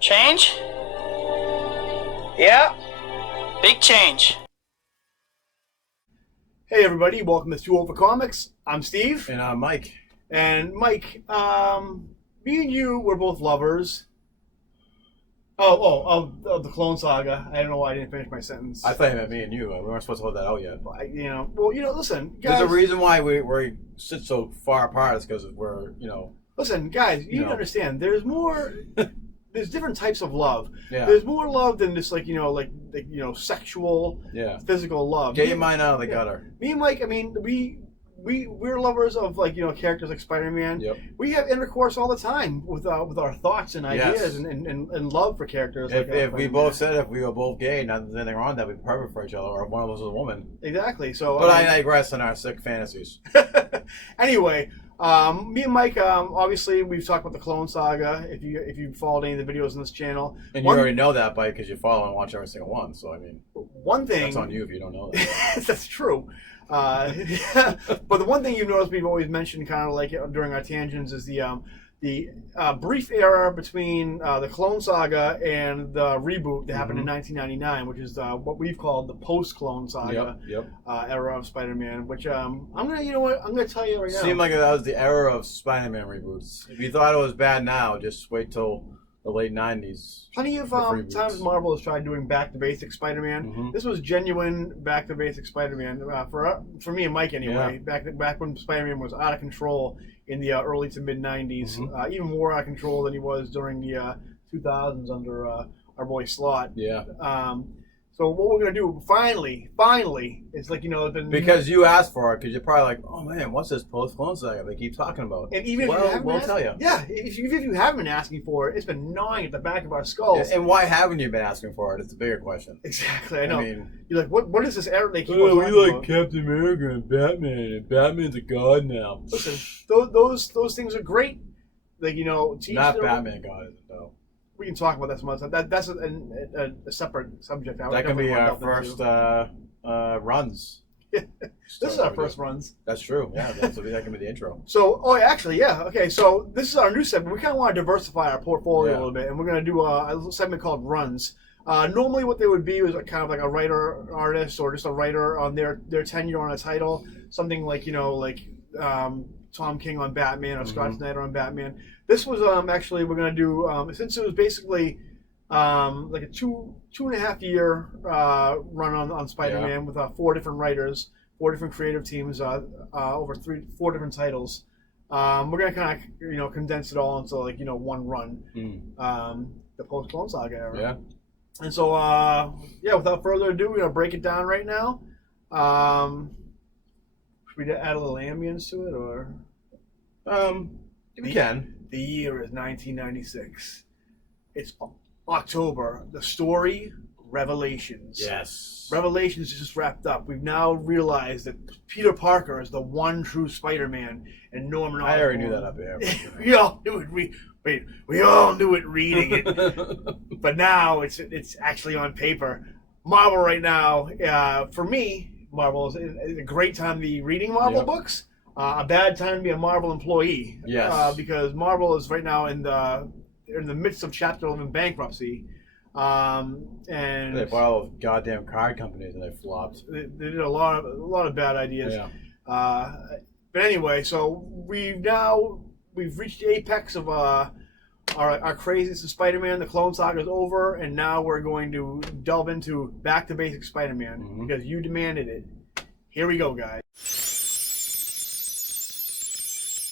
Change? Yeah. Big change. Hey everybody, welcome to Two Over Comics. I'm Steve. And I'm Mike. And Mike, me and you were both lovers. Of the Clone Saga. I don't know why I didn't finish my sentence. I thought you meant me and you. We weren't supposed to hold that out yet. Listen, guys. There's a reason why we sit so far apart. It's because we're, Listen, guys, you need to understand. There's more. There's different types of love. Yeah. There's more love than just sexual, physical love. Get your mind out of the gutter. Me and Mike, I mean, we're lovers of characters like Spider-Man. Yep. We have intercourse all the time with our thoughts and ideas and love for characters. If we both said if we were both gay, not that there's anything wrong, that'd be perfect for each other, or if one of us was a woman. Exactly. So, but I digress in our sick fantasies. Anyway, me and Mike, obviously we've talked about the Clone Saga. If you followed any of the videos on this channel, and you already know that because you follow and watch every single one. So I mean, one thing that's on you if you don't know that. That's true. But the one thing you've noticed we've always mentioned, kind of like during our tangents, is the brief era between the Clone Saga and the reboot that happened in 1999, which is what we've called the post-Clone Saga era of Spider-Man. Which I'm gonna tell you right now. Seemed like that was the era of Spider-Man reboots. If you thought it was bad now, just wait till the late 90s. Plenty of times Marvel has tried doing back-to-basics Spider-Man. This was genuine back-to-basics Spider-Man for me and Mike anyway. Yeah. Back when Spider-Man was out of control in the early to mid-90s. Even more out of control than he was during the 2000s under our boy Slott. Yeah. So what we're going to do, finally, it's because you asked for it, because you're probably like, oh man, what's this post-Clone Saga they keep talking about? And even if we'll tell you. Yeah, if you haven't been asking for it, it's been gnawing at the back of our skulls. Yeah, and why haven't you been asking for it? It's a bigger question. Exactly, I know. I mean, you're like, what is this era they keep on talking like about? Captain America and Batman, and Batman's a god now. Listen, those things are great. Not Batman god, is it though? We can talk about that some other time. That's a separate subject. That can be our first runs. This is our first runs. That's true. Yeah, that can be the intro. So, okay. So this is our new segment. We kind of want to diversify our portfolio a little bit, and we're going to do a little segment called runs. Normally, what they would be was kind of like a writer, artist, or just a writer on their tenure on a title, something like Tom King on Batman or Scott Snyder on Batman. This was actually we're going to do since it was basically like a 2.5 year run on Spider-Man with 4 different writers, 4 different creative teams, over 4 different titles. We're going to kind of condense it all into one run, the post Clone Saga era. Yeah. And so without further ado, we're going to break it down right now. Should we add a little ambience to it, or we can. The year is 1996. It's October. The story, Revelations. Yes. Revelations is just wrapped up. We've now realized that Peter Parker is the one true Spider-Man, and Norman Osborn. I already knew that up there. We all knew it. We all knew it reading it, but now it's actually on paper. Marvel right now, for me, Marvel is a great time to be reading Marvel books. A bad time to be a Marvel employee. Yes. Because Marvel is right now in the midst of Chapter 11 bankruptcy. And they bought all those goddamn card companies and they flopped. They did a lot of bad ideas. Yeah. But anyway, so we've reached the apex of our craziness of Spider-Man. The Clone Saga is over, and now we're going to delve into back to basic Spider-Man because you demanded it. Here we go, guys.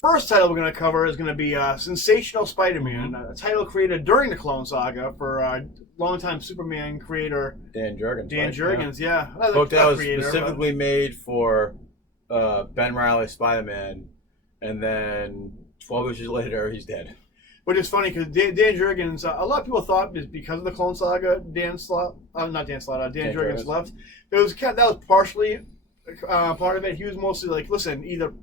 First title we're going to cover is going to be Sensational Spider-Man, a title created during the Clone Saga for longtime Superman creator Dan Jurgens. Dan Jurgens, yeah. Book that was specifically made for Ben Reilly Spider-Man, and then 12 issues later, he's dead. Which is funny because Dan Jurgens, a lot of people thought is because of the Clone Saga, Dan Jurgens left. That was partially part of it. He was mostly like, listen, either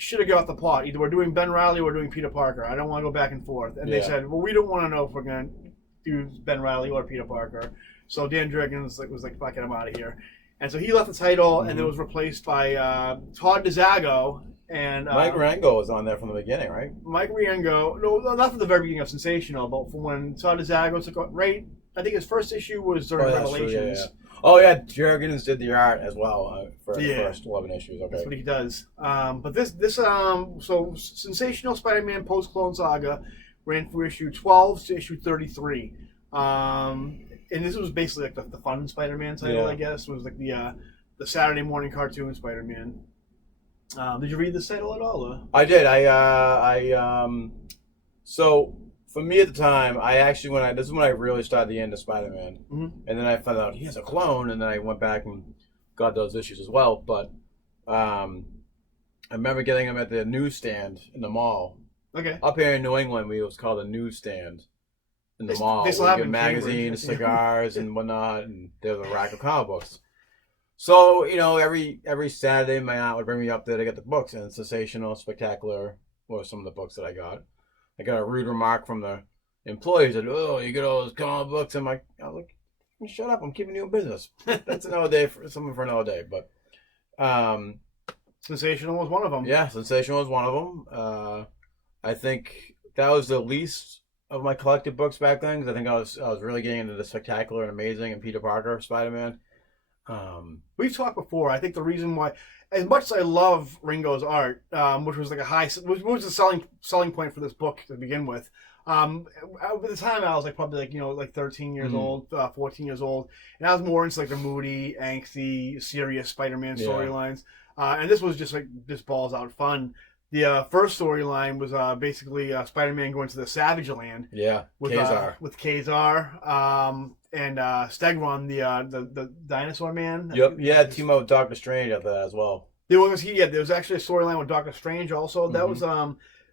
should have got off the pot. Either we're doing Ben Reilly or we're doing Peter Parker. I don't want to go back and forth. And they said, well, we don't want to know if we're going to do Ben Reilly or Peter Parker. So Dan Jurgens was like, fuck it, I'm out of here. And so he left the title, and it was replaced by Todd DeZago And Mike Rango was on there from the beginning, right? Mike Riengo, no, not from the very beginning of Sensational, but from when Todd Zago took right. I think his first issue was during Revelations. True, yeah. Oh yeah, Jurgens did the art as well for the first 11 issues. Okay, that's what he does. But this so Sensational Spider-Man post Clone Saga ran from issue 12 to issue 33. And this was basically like the fun Spider-Man title, I guess. It was like the Saturday morning cartoon Spider-Man. Did you read this title at all? Or? I did. So for me at the time, this is when I really started the end of Spider-Man, and then I found out he has a clone, and then I went back and got those issues as well. But I remember getting them at the newsstand in the mall. Okay. Up here in New England, it was called a newsstand in the mall. They still have magazines, cigars, and whatnot, and there was a rack of comic books. So, every Saturday, my aunt would bring me up there to get the books, and Sensational, Spectacular were some of the books that I got. I got a rude remark from the employees that, oh, you get all those comic books. I was like, shut up, I'm keeping you in business. That's another day, something for another day. But Sensational was one of them. Yeah, Sensational was one of them. I think that was the least of my collected books back then, because I think I was really getting into the Spectacular and Amazing and Peter Parker Spider-Man. We've talked before. I think the reason why, as much as I love Ringo's art, which was like which was the selling point for this book to begin with. At the time, I was probably 13 years old, 14 years old, and I was more into like the moody, angsty, serious Spider-Man storylines. And this was just balls out fun. The first storyline was basically Spider-Man going to the Savage Land. Yeah, with Kazar. And Stegron, the dinosaur man. Yep, yeah, team up with Doctor Strange at that as well. There was actually a storyline with Doctor Strange also. That was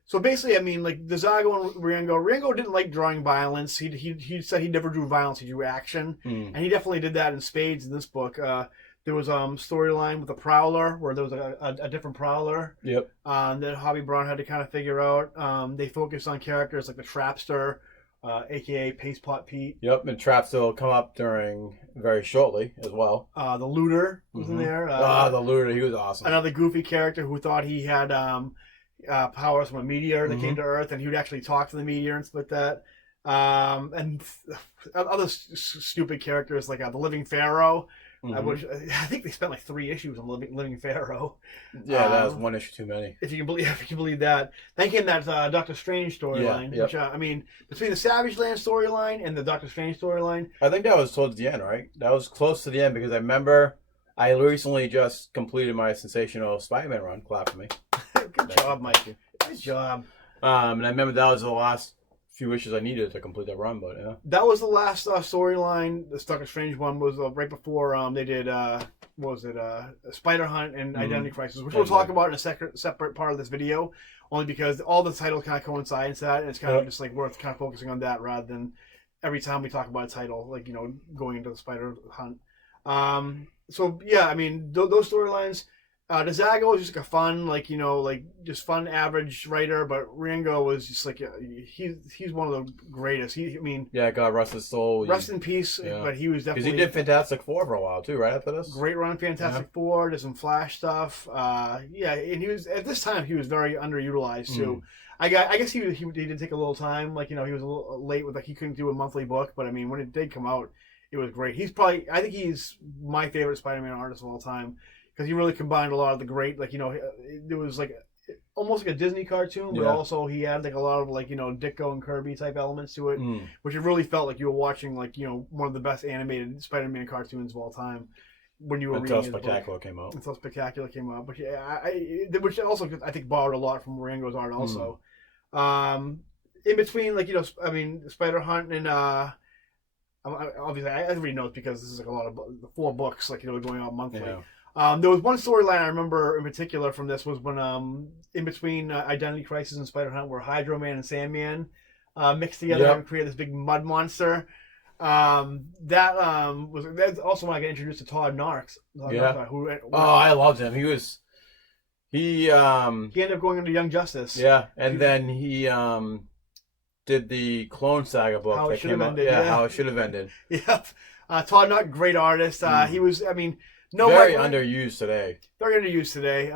so basically, I mean, like Zago and Riengo didn't like drawing violence. He said he never drew violence, he drew action. And he definitely did that in spades in this book. There was storyline with the Prowler, where there was a different Prowler. Yep. That Hobby Brown had to kind of figure out. They focused on characters like the Trapster, a.k.a. Paste Pot Pete. Yep, and Trapster will come up very shortly as well. The Looter was in there. The Looter, he was awesome. Other goofy character who thought he had powers from a meteor that came to Earth, and he would actually talk to the meteor and split that. And other stupid characters like the Living Pharaoh. Which I think they spent like 3 issues on Living Pharaoh. Yeah, that was 1 issue too many. If you can believe that. Then came that Doctor Strange storyline, which I mean, between the Savage Land storyline and the Doctor Strange storyline, I think that was towards the end, right? That was close to the end, because I remember I recently just completed my Sensational Spider-Man run. Clap for me. Good job, Mike. Good job. And I remember that was the last few issues I needed to complete that run, but yeah. That was the last storyline. The Doctor Strange one was right before they did Spider Hunt and Identity Crisis, which we'll talk about in a separate part of this video, only because all the titles kind of coincide into that, and it's kind of just like worth kind of focusing on that rather than every time we talk about a title, like, going into the Spider Hunt. So yeah, I mean, those storylines. Zago was just like a fun, just fun average writer, but Riengo was just like he's one of the greatest. God rest his soul. Rest in peace. Yeah. But he was definitely, because he did Fantastic Four for a while too, right after this. Great run, Fantastic Four. Did some Flash stuff. And he was at this time he was very underutilized too. I guess he did take a little time. He was a little late with he couldn't do a monthly book, but I mean when it did come out, it was great. I think he's my favorite Spider-Man artist of all time. Because he really combined a lot of the great, it was almost like a Disney cartoon, but also he had a lot of Ditko and Kirby type elements to it, which it really felt like you were watching one of the best animated Spider-Man cartoons of all time when you were reading his book. Until Spectacular came out. But which also I think borrowed a lot from Rango's art also. In between Spider Hunt and obviously I read notes because this is a lot of 4 books going out monthly. Yeah. There was one storyline I remember in particular from this was when in between Identity Crisis and Spider Hunt, where Hydro Man and Sandman mixed together and created this big mud monster. That's also when I got introduced to Todd Narks. I loved him. He ended up going into Young Justice. Yeah, and then he did the Clone Saga book How It Should Have Ended. How It Should Have Ended. Yep. Todd Narks, great artist. He was, No, very Mike, underused today. very underused today.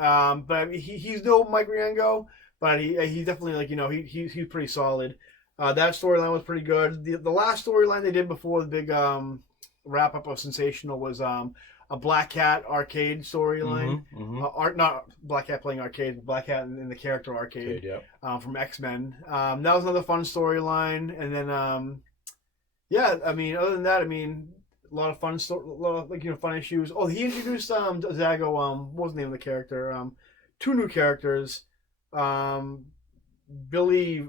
But he's no Mike Riengo, but he definitely he's pretty solid. That storyline was pretty good. The last storyline they did before the big wrap up of Sensational was a Black Cat arcade storyline. Not Black Cat playing arcade, but Black Cat in the character arcade. From X-Men. That was another fun storyline, and then other than that, a lot of fun fun issues. Oh, he introduced Zago. What was the name of the character? Two new characters. Billy.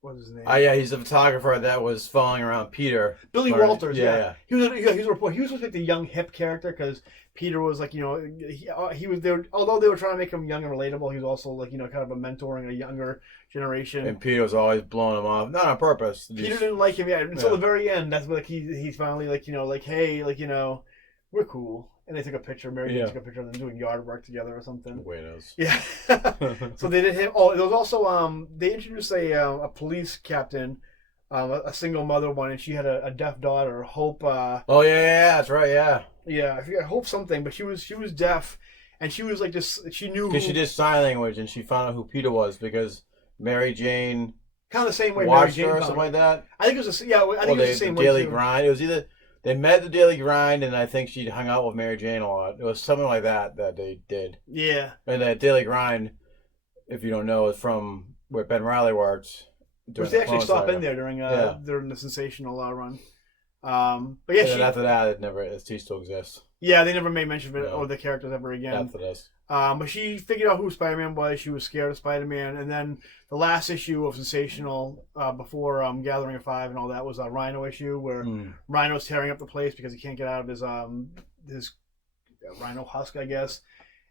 What's his name? Oh yeah, he's the photographer that was following around Peter. Billy Walters. Yeah. He was a reporter. He was supposed to be the young hip character because Peter was like he was there. Although they were trying to make him young and relatable, he was also kind of a mentoring a younger generation. And Peter was always blowing him off, not on purpose. Peter didn't like him yet until the very end. That's when he's finally hey, we're cool. And they took a picture. Mary Jane took a picture of them doing yard work together or something. Weirdos. Yeah. So they did him. Oh, there was also they introduced a police captain, a single mother one, and she had a deaf daughter, Hope. Oh yeah, that's right. Yeah. Yeah, I forget Hope something, but she was deaf, and she was she knew because she did sign language, and she found out who Peter was because Mary Jane kind of the same way watched Mary Jane her or something like that. I think it was I think it was the same way Daily too. Grind. It was either. They met at the Daily Grind, and I think she hung out with Mary Jane a lot. It was something like that they did. Yeah. And that Daily Grind, if you don't know, is from where Ben Reilly worked. Which they actually stopped in there during the Sensational run. But yeah, and then after that, it ceased to exist. Yeah, they never made mention of it or the characters ever again. After this. But she figured out who Spider-Man was. She was scared of Spider-Man. And then the last issue of Sensational, before Gathering of Five and all that, was a Rhino issue where Rhino's tearing up the place because he can't get out of his Rhino husk, I guess.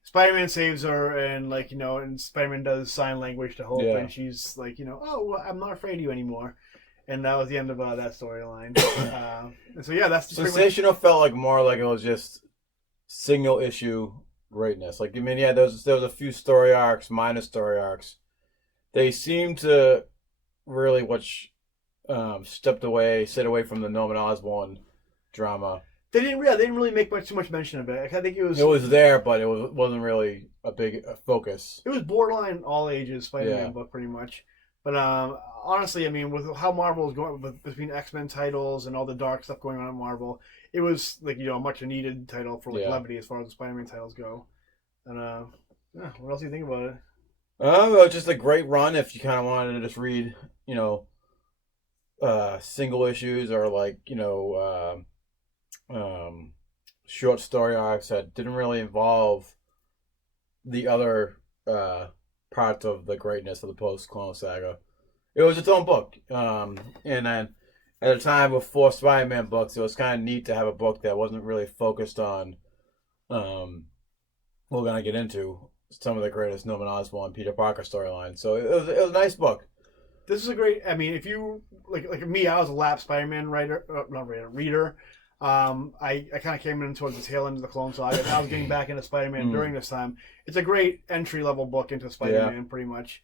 Spider-Man saves her, and and Spider-Man does sign language to Hope, and she's like, oh, I'm not afraid of you anymore. And that was the end of that storyline. And so yeah, that's Sensational felt like more like it was just single issue greatness. There was a few story arcs, minor story arcs. They seemed to really stayed away from the Norman Osborn drama. They didn't really make too much mention of it. I think it was there, but it wasn't really a big focus. It was borderline all ages Spider-Man book pretty much. But honestly, with how Marvel was going between X-Men titles and all the dark stuff going on at Marvel, it was a much needed title for levity as far as the Spider-Man titles go. And what else do you think about it? Well, just a great run if you kind of wanted to just read, single issues or short story arcs that didn't really involve the other parts of the greatness of the post-Clone Saga. It was its own book. And then at a time with 4 Spider-Man books, it was kind of neat to have a book that wasn't really focused on, we're going to get into some of the greatest Norman Osborn Peter Parker storylines. So it was a nice book. This is a great, if you, like me, I was a lap Spider-Man reader. I kind of came in towards the tail end of the Clone Saga, and I was getting back into Spider-Man during this time. It's a great entry-level book into Spider-Man, pretty much.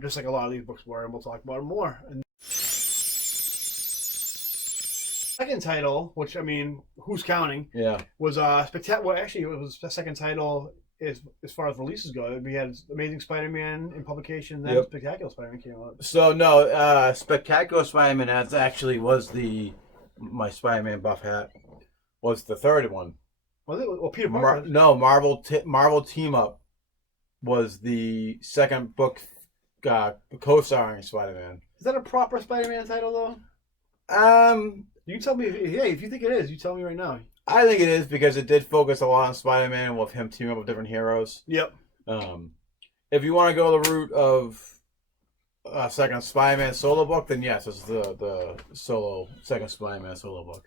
Just like a lot of these books were, and we'll talk about it more. And second title, which, who's counting? Yeah. Was spectacular. Well, actually, it was the second title as far as releases go. We had Amazing Spider-Man in publication, then Spectacular Spider-Man came out. So, no, Spectacular Spider-Man was my Spider-Man buff hat was the third one. Was it? Well, Peter Parker. Marvel Team Up was the second book co-starring Spider-Man. Is that a proper Spider-Man title, though? You can tell me if you think it is. You tell me right now. I think it is because it did focus a lot on Spider-Man with him teaming up with different heroes. Yep. If you want to go the route of a second Spider-Man solo book, then yes, this is the second Spider-Man solo book.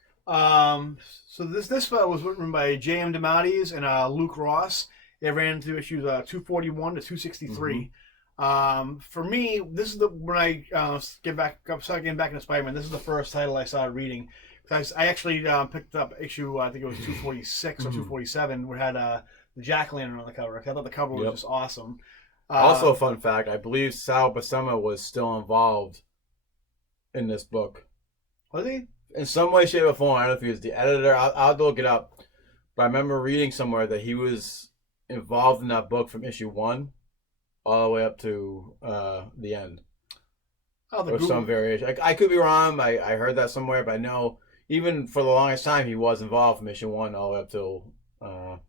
So this was written by J.M. DeMatteis and Luke Ross. It ran through issues 241 to 263. For me, this is when I started getting back into Spider-Man. This is the first title I started reading. I actually picked up issue, I think it was 246 or 247, where it had the Jack-O-Lantern on the cover. I thought the cover was just awesome. Also, a fun fact, I believe Sal Buscema was still involved in this book. Was he? In some way, shape, or form. I don't know if he was the editor. I'll look it up. But I remember reading somewhere that he was involved in that book from issue 1 all the way up to the end. Oh, the Or Google. some variation. I could be wrong. I heard that somewhere, but I know even for the longest time he was involved from issue 1 all the way up till. I'll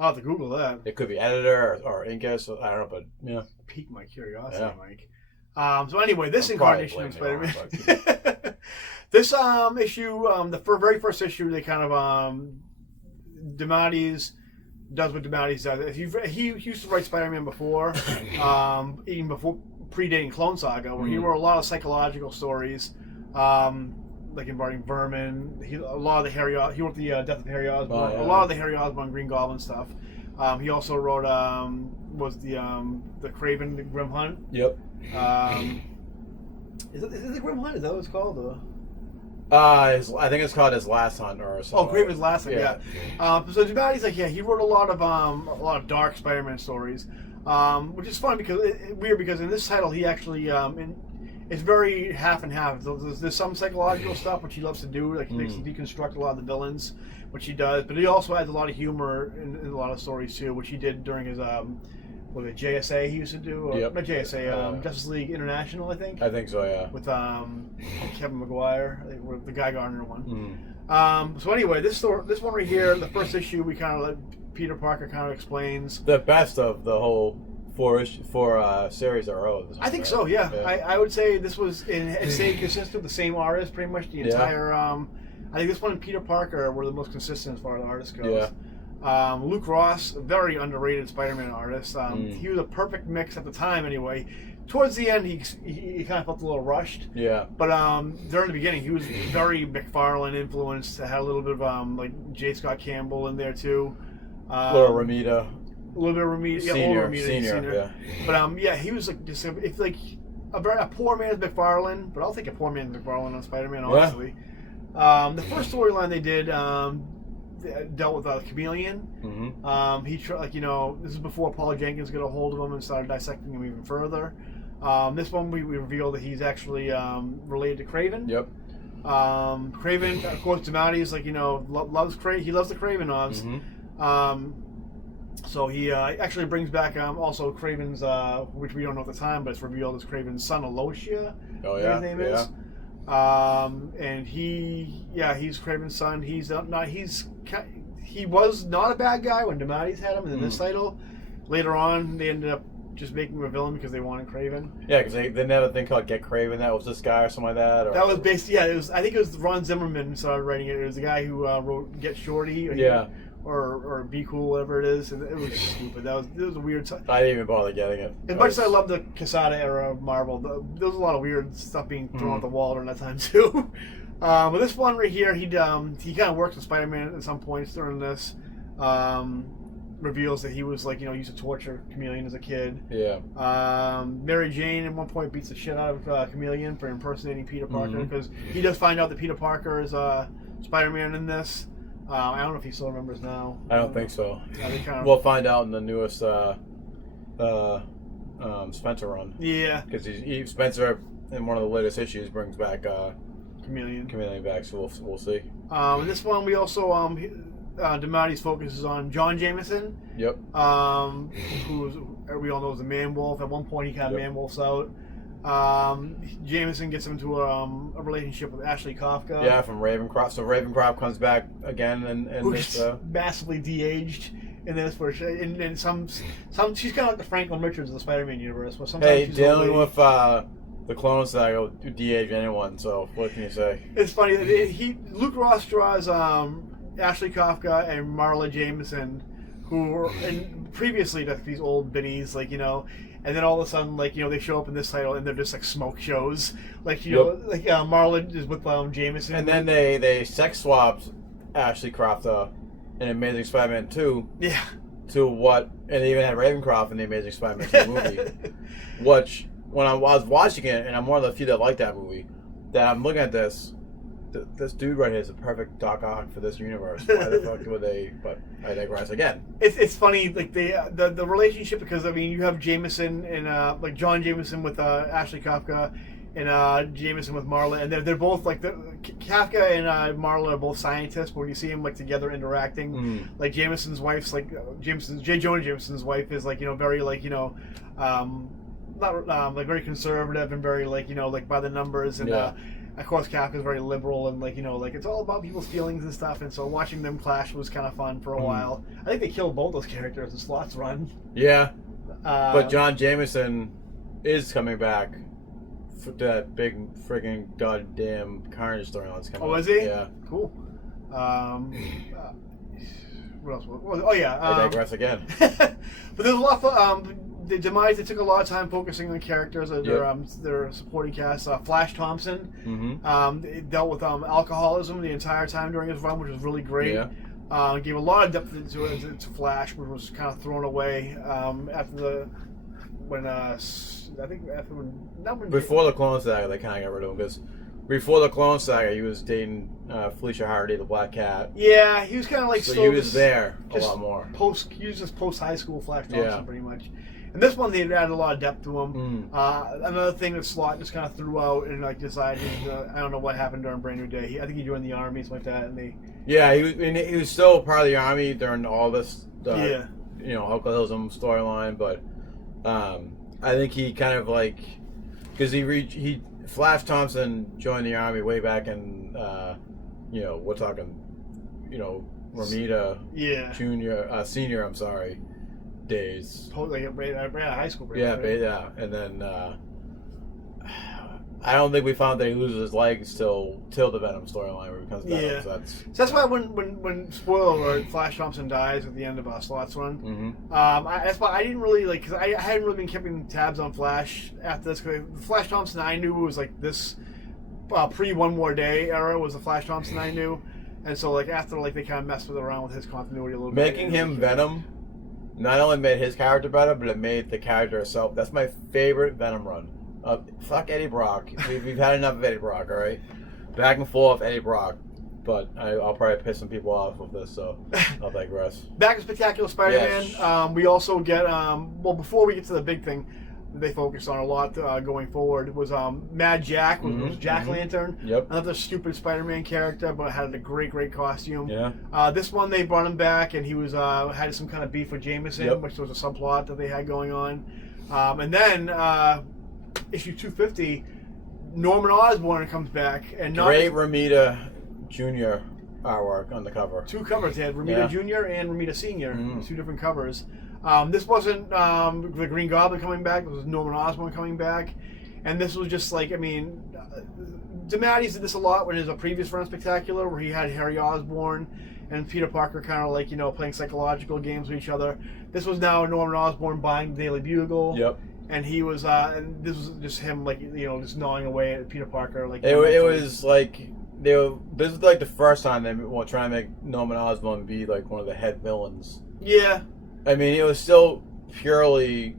have to Google that. It could be editor or inker, so I don't know, but yeah. Pique my curiosity, Yeah. Mike. So anyway, this I'm probably incarnation of blaming Spider-Man. This issue, the very first issue, they kind of DeMatteis does what DeMatteis does. He used to write Spider-Man before, even before predating Clone Saga, where he wrote a lot of psychological stories, like involving Vermin. He wrote the Death of Harry Osborn. Oh, yeah. A lot of the Harry Osborn Green Goblin stuff. He also wrote the Craven, the Grim Hunt. Yep. Is it the Grim Hunt? Is that what it's called? I think it's called his Last Hunt or something. Oh, Craven's Last Hunt. Yeah. So DeMatteis, he wrote a lot of dark Spider-Man stories, which is fun because weird because in this title he actually it's very half and half. There's some psychological stuff which he loves to do, like he likes to deconstruct a lot of the villains, which he does. But he also has a lot of humor in a lot of stories too, which he did during his what was it, JSA he used to do? Or, Yep. Not JSA, Justice League International, I think. I think so, yeah. With Kevin Maguire, the Guy Gardner one. Mm. So anyway, this one right here, the first issue, we kind of Peter Parker kind of explains. The best of the whole four series that wrote. I think so, yeah. I would say this was it stayed consistent, the same artist pretty much the entire. I think this one and Peter Parker were the most consistent as far as the artist goes. Yeah. Luke Ross, a very underrated Spider-Man artist. He was a perfect mix at the time, anyway. Towards the end, he kind of felt a little rushed. Yeah. But during the beginning, he was very McFarlane influenced. Had a little bit of like J. Scott Campbell in there too. Little Ramita. A little bit of Ramita. Senior. Yeah. But he was like just it's like a poor man's McFarlane. But I'll take a poor man's McFarlane on Spider-Man, honestly. Yeah. The first storyline they did. Dealt with a chameleon. Mm-hmm. He this is before Paul Jenkins got a hold of him and started dissecting him even further. This one we reveal that he's actually related to Craven. Yep. Craven, of course, DeMatteis loves Craven. He loves the Cravenovs. Mm-hmm. So he actually brings back also Craven's, which we don't know at the time, but it's revealed as Craven's son, Aloysia. Oh yeah. His name is. And he's Craven's son. He was not a bad guy when DeMatteis had him in this title. Later on, they ended up just making him a villain because they wanted Craven. Yeah, because they didn't have a thing called Get Craven. That was this guy or something like that. Or, that was based. Yeah, it was. I think it was Ron Zimmerman who started writing it. It was the guy who wrote Get Shorty. Or Be Cool, whatever it is. And it was stupid. It was a weird time. I didn't even bother getting it. As much as I love the Quesada era of Marvel, there was a lot of weird stuff being thrown at the wall during that time too. But this one right here, he kind of works with Spider-Man at some points during this. Reveals that he was used to torture Chameleon as a kid. Yeah. Mary Jane at one point beats the shit out of Chameleon for impersonating Peter Parker because he does find out that Peter Parker is Spider-Man in this. I don't know if he still remembers now. I don't think so. We'll find out in the newest Spencer run. Yeah. Because Spencer in one of the latest issues brings back Chameleon back, so we'll see. In this one we also DeMatteis focuses on John Jameson. Yep. Who we all know is the Man Wolf. At one point he kind of Man Wolfs out. Jameson gets him into a relationship with Ashley Kafka. Yeah, from Ravencroft. So Ravencroft comes back again and who's massively de-aged in this. And some she's kind of like the Franklin Richards of the Spider-Man universe. But sometimes she's dealing with the Clone Saga will de-age anyone. So what can you say? It's funny. Luke Ross draws Ashley Kafka and Marla Jameson, who were previously these old biddies, and then all of a sudden, they show up in this title and they're just like smoke shows, Marla is with Jameson, and then they sex swapped Ashley Kafka in Amazing Spider-Man 2. Yeah. To what, and they even had Ravencroft in the Amazing Spider-Man 2 movie, which when I was watching it, and I'm one of the few that like that movie, that I'm looking at this dude right here is a perfect Doc Ock for this universe. Why the fuck would they? But I digress again. It's funny, the relationship, because you have Jameson and John Jameson with Ashley Kafka, and Jameson with Marla, and they're both Kafka and Marla are both scientists, but when you see them like together interacting, like Jameson's wife's like J. Jonah Jameson's wife is like very like not like very conservative and very like like by the numbers, and of course Kafka's very liberal and like like it's all about people's feelings and stuff, and so watching them clash was kind of fun for a while. I think they killed both those characters in Slot's run. Yeah, but John Jameson is coming back. That big friggin' goddamn Carnage storyline that's coming. Oh, is he? Yeah. Cool. What else? Oh yeah. I digress again. But there's a lot of the demise. They took a lot of time focusing on characters. Their supporting cast. Flash Thompson. They dealt with alcoholism the entire time during his run, which was really great. Yeah. Gave a lot of depth to Flash, which was kind of thrown away after before the Clone Saga, they kind of got rid of him because before the Clone Saga, he was dating Felicia Hardy, the Black Cat. Yeah, he was kind of like so he was there a lot more. He was just post high school Flash Thompson pretty much. And this one, they added a lot of depth to him. Another thing that Slott just kind of threw out and like decided, I don't know what happened during Brand New Day. I think he joined the army, something like that, and they. Yeah, he was still part of the army during all this, alcoholism storyline, but. I think he kind of like, because Flash Thompson joined the army way back in, we're talking, Romita Junior, Senior, I'm sorry, days. Like right out of high school. Yeah, right? Yeah, and then I don't think we found that he loses his legs till the Venom storyline where he becomes Venom. So that's why when spoiler alert, Flash Thompson dies at the end of Slott's run. That's why I didn't really like, because I hadn't really been keeping tabs on Flash after this. Cause the Flash Thompson I knew was like this pre One More Day era was the Flash Thompson I knew, and so like after like they kind of messed around with his continuity a little bit. Making him Venom not only made his character better, but it made the character itself. That's my favorite Venom run. Fuck Eddie Brock. We've had enough of Eddie Brock, all right? Back and forth, Eddie Brock. But I'll probably piss some people off with this, so I'll digress. Back to Spectacular Spider-Man. Yes. We also get, before we get to the big thing they focused on a lot going forward was Mad Jack, was Jack Lantern. Yep. Another stupid Spider-Man character, but had a great costume. Yeah. This one they brought him back, and he was had some kind of beef with Jameson, which was a subplot that they had going on. And then... issue 250, Norman Osborn comes back, and great Romita Jr. artwork on the cover. Two covers. They had Romita Jr. and Romita Sr. Two different covers. This wasn't the Green Goblin coming back. This was Norman Osborn coming back, and this was just like, I mean, DeMatteis did this a lot when it was a previous run Spectacular, where he had Harry Osborn and Peter Parker kind of like playing psychological games with each other. This was now Norman Osborn buying the Daily Bugle. Yep. And he was, and this was just him, like just gnawing away at Peter Parker. Like it was like this was like the first time they were trying to make Norman Osborn be like one of the head villains. Yeah. I mean, it was still purely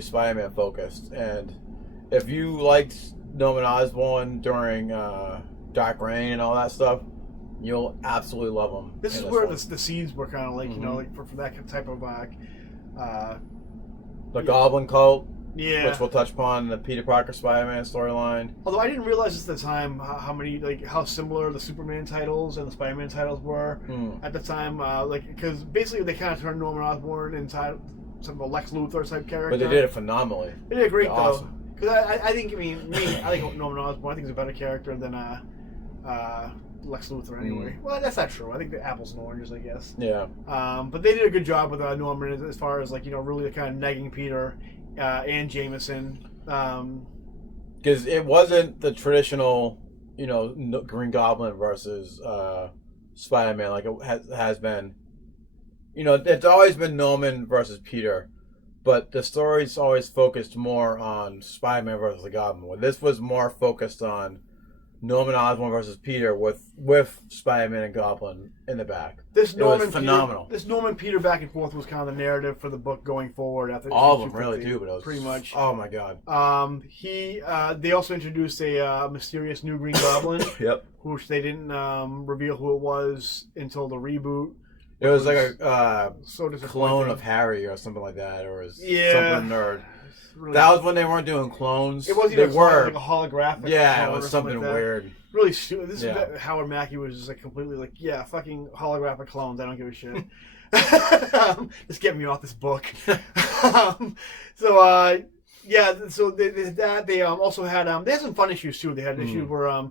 Spider-Man focused, and if you liked Norman Osborn during Dark Reign and all that stuff, you'll absolutely love him. This is where the seeds were kind of like like for that type of the Goblin Cult. Yeah, which we'll touch upon the Peter Parker Spider-Man storyline. Although I didn't realize at the time how similar the Superman titles and the Spider-Man titles were at the time. Because basically they kind of turned Norman Osborn into some of a Lex Luthor type character. But they did it phenomenally. They did great though. Because I think I think Norman Osborn. I think he's a better character than Lex Luthor anyway. Well, that's not true. I think the apples and oranges, I guess. Yeah. But they did a good job with Norman as far as really kind of nagging Peter. And Jameson, because it wasn't the traditional, Green Goblin versus Spider-Man like it has been. It's always been Norman versus Peter, but the story's always focused more on Spider-Man versus the Goblin. Where this was more focused on Norman Osborn versus Peter with Spider-Man and Goblin in the back. This phenomenal. This Norman Peter back and forth was kind of the narrative for the book going forward. After all of them really do, but it was pretty much. Oh my god. They also introduced a mysterious new Green Goblin. Yep. Which they didn't reveal who it was until the reboot. It was like a clone of Harry or something like that, or something nerd. really, that was when they weren't doing clones. it wasn't they even were. like a holographic. Yeah, clone it or was something like that. weird. Really stupid. This Yeah. is Howard Mackey was just like completely like, yeah, fucking holographic clones. I don't give a shit. Just get me off this book. Yeah. So they did that. They also had they had some fun issues too. They had an issue where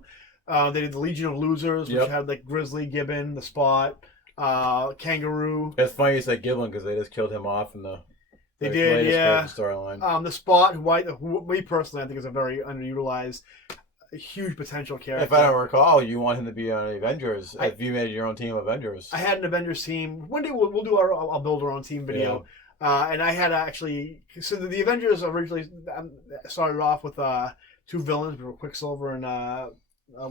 they did the Legion of Losers, which had like Grizzly, Gibbon, the Spot, Kangaroo. It's funny you say Gibbon because they just killed him off in the. They did, yeah. Storyline. The Spot, who me personally I think is a very underutilized, a huge potential character. If I don't recall, you want him to be on Avengers. If you made your own team of Avengers, I had an Avengers team. One day we'll do I'll build our own team video. Yeah. And I had actually so the Avengers originally started off with two villains, we were Quicksilver and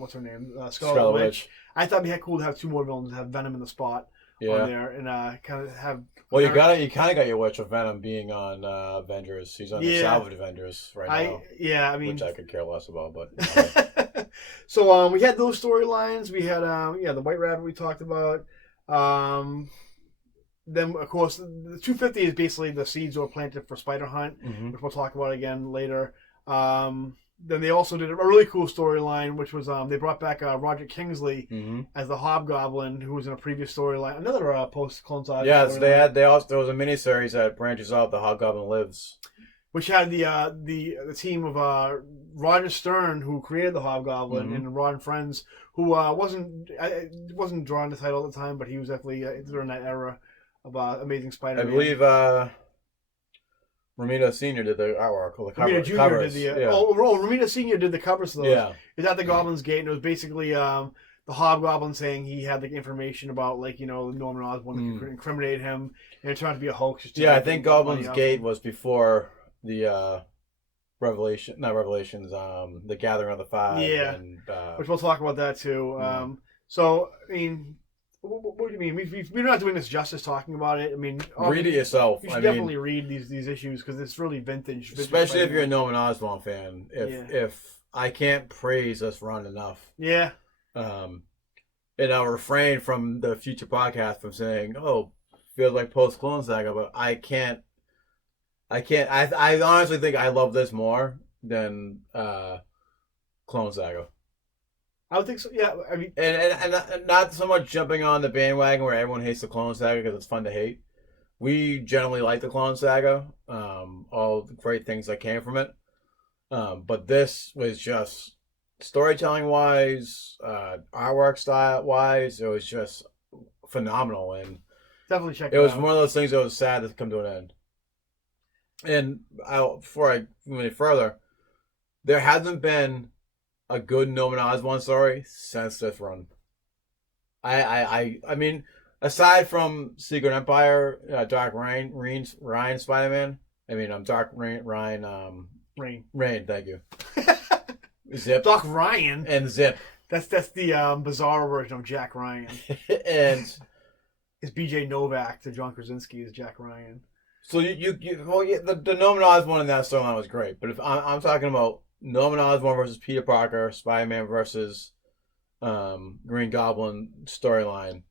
what's her name, Scarlet Witch. I thought it'd be cool to have two more villains, have Venom and the Spot on there, and kind of have. Well, you kind of got your Witch of Venom being on Avengers. He's on the Salvage Avengers right now. I mean, which I could care less about, but. So we had those storylines. We had the White Rabbit we talked about. Then of course the 250 is basically the seeds that were planted for Spider Hunt, which we'll talk about again later. Then they also did a really cool storyline, which was they brought back Roger Kingsley as the Hobgoblin, who was in a previous storyline, another post Clone Saga. Yeah, so there was a miniseries that branches out. The Hobgoblin Lives, which had the team of Roger Stern, who created the Hobgoblin, and Ron Friends, who wasn't drawing the title at the time, but he was definitely during that era of Amazing Spider-Man. I believe Romita Sr. did the artwork. Romita Jr. covers. did Romita Sr. did the covers of those. Yeah. It was at the Goblin's Gate, and it was basically the Hobgoblin saying he had the information about Norman Osborn that could incriminate him, and it turned out to be a hoax. Yeah, I think Goblin's Gate was before the the Gathering of the Five. Yeah, and, which we'll talk about that too. So I mean, what do you mean? We're not doing this justice talking about it. I mean, read it yourself. You should definitely read these issues because it's really vintage. Especially if you're a Norman Osborn fan. If I can't praise this run enough. Yeah. And I'll refrain from the future podcast from saying, "Oh, feels like post Clone Saga," but I can't. I honestly think I love this more than Clone Saga. I would think so. Yeah, I mean, and not so much jumping on the bandwagon where everyone hates the Clone Saga because it's fun to hate. We generally like the Clone Saga, all the great things that came from it. But this was just storytelling wise, artwork style wise, it was just phenomenal, and definitely check it out. It was one of those things that was sad to come to an end. And before I move any further, there hasn't been a good Norman Osborn story since this run. I mean, aside from Secret Empire, Dark Reign Spider-Man. I mean, Dark Reign, Rain. Thank you. Zip. Doc Ryan and Zip. That's the bizarre version of Jack Ryan. And it's B.J. Novak to John Krasinski is Jack Ryan. So the Norman Osborn in that storyline was great, but if I'm talking about Norman Osborn versus Peter Parker, Spider-Man versus Green Goblin storyline,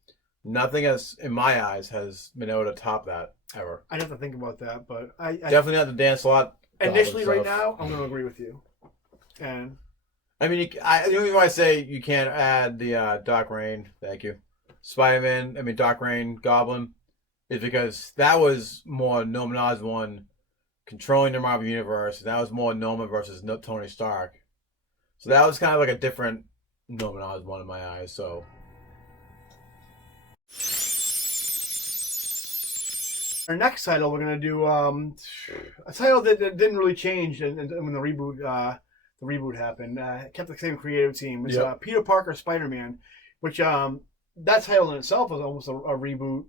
nothing in my eyes has been able to top that ever. I'd have to think about that, but I definitely not the Dan Slott. Initially, right now, I'm going to agree with you. And I mean, the only reason why I say you can't add the Doc Reign, thank you, Doc Reign Goblin, is because that was more Norman Osborn controlling the Marvel Universe. That was more Norman versus Tony Stark. So that was kind of like a different Norman Osborn in my eyes. So our next title, we're gonna do a title that didn't really change, and when the reboot happened, kept the same creative team. It's Peter Parker Spider-Man, which that title in itself was almost a reboot.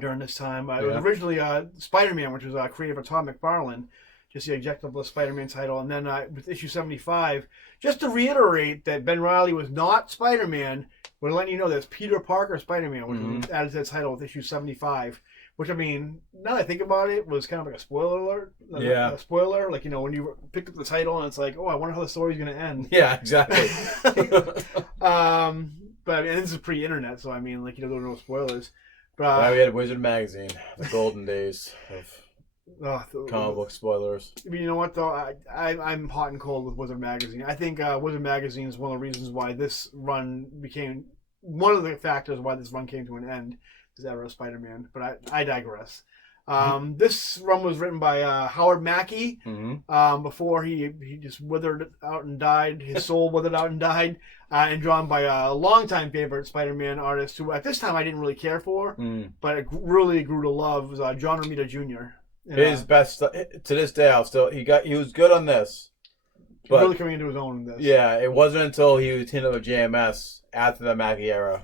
During this time, it was originally Spider-Man, which was created by Todd McFarlane, just the executive of the Spider-Man title, and then with issue 75, just to reiterate that Ben Reilly was not Spider-Man, we're letting you know that it's Peter Parker Spider-Man, which was added to the title with issue 75. Which, I mean, now that I think about it, was kind of like a spoiler alert. A spoiler, like, when you picked up the title and it's like, oh, I wonder how the story's going to end. Yeah, exactly. But I mean, this is pre-internet, so I mean, there are no spoilers. We had Wizard Magazine, the golden days of comic book spoilers. I mean, you know what though? I'm hot and cold with Wizard Magazine. I think Wizard Magazine is one of the reasons why this run became one of the factors why this run came to an end. This era of Spider-Man, but I digress. This run was written by Howard Mackie. Before he just withered out and died, his soul withered out and died, and drawn by a longtime favorite Spider-Man artist who at this time I didn't really care for, but I really grew to love, was John Romita Jr. And, his best to this day. He was good on this, but really coming into his own in this. Yeah, it wasn't until he was teamed up with JMS after the Mackie era.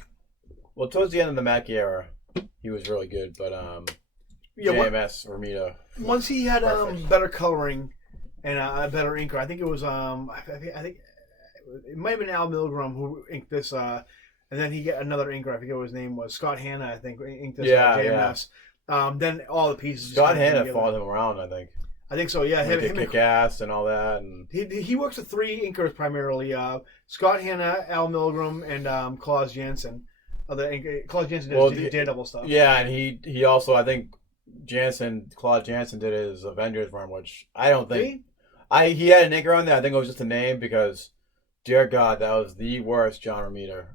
Well, towards the end of the Mackie era, he was really good, but JMS Romita. Once he had better coloring and a better inker, I think it was I think it might have been Al Milgram who inked this, and then he got another inker. I forget what his name was. Scott Hanna, I think, inked this. JMS. Then all the pieces. Scott Hanna followed him around, I think. I think so. Yeah, him kick ass and all that. And he works with three inkers primarily: Scott Hanna, Al Milgram, and Klaus Janson. Klaus Janson did Daredevil stuff. Yeah, and he also, I think, Claude Janson did his Avengers run, which I don't think he had an inker on there. I think it was just a name because, dear God, that was the worst John Romita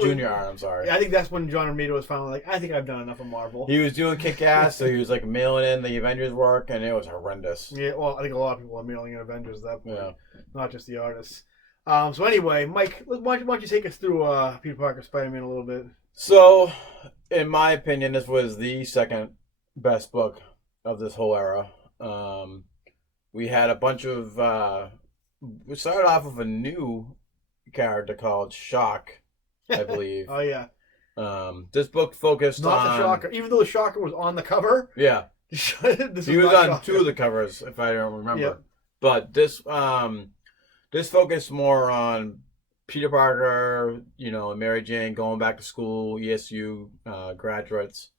Junior art. I'm sorry. I think that's when John Romita was finally like, I think I've done enough of Marvel. He was doing kick ass, so he was like mailing in the Avengers work, and it was horrendous. Yeah, well, I think a lot of people are mailing in Avengers at that point, not just the artists. So anyway, Mike, why don't you take us through Peter Parker Spider-Man a little bit? So, in my opinion, this was the second best book of this whole era. We had a bunch of... we started off with a new character called Shock, I believe. Oh, yeah. This book focused on... Not the Shocker. Even though the Shocker was on the cover. Yeah. He was on two of the covers, if I don't remember. Yeah. But this focused more on Peter Parker, and Mary Jane going back to school, ESU graduates.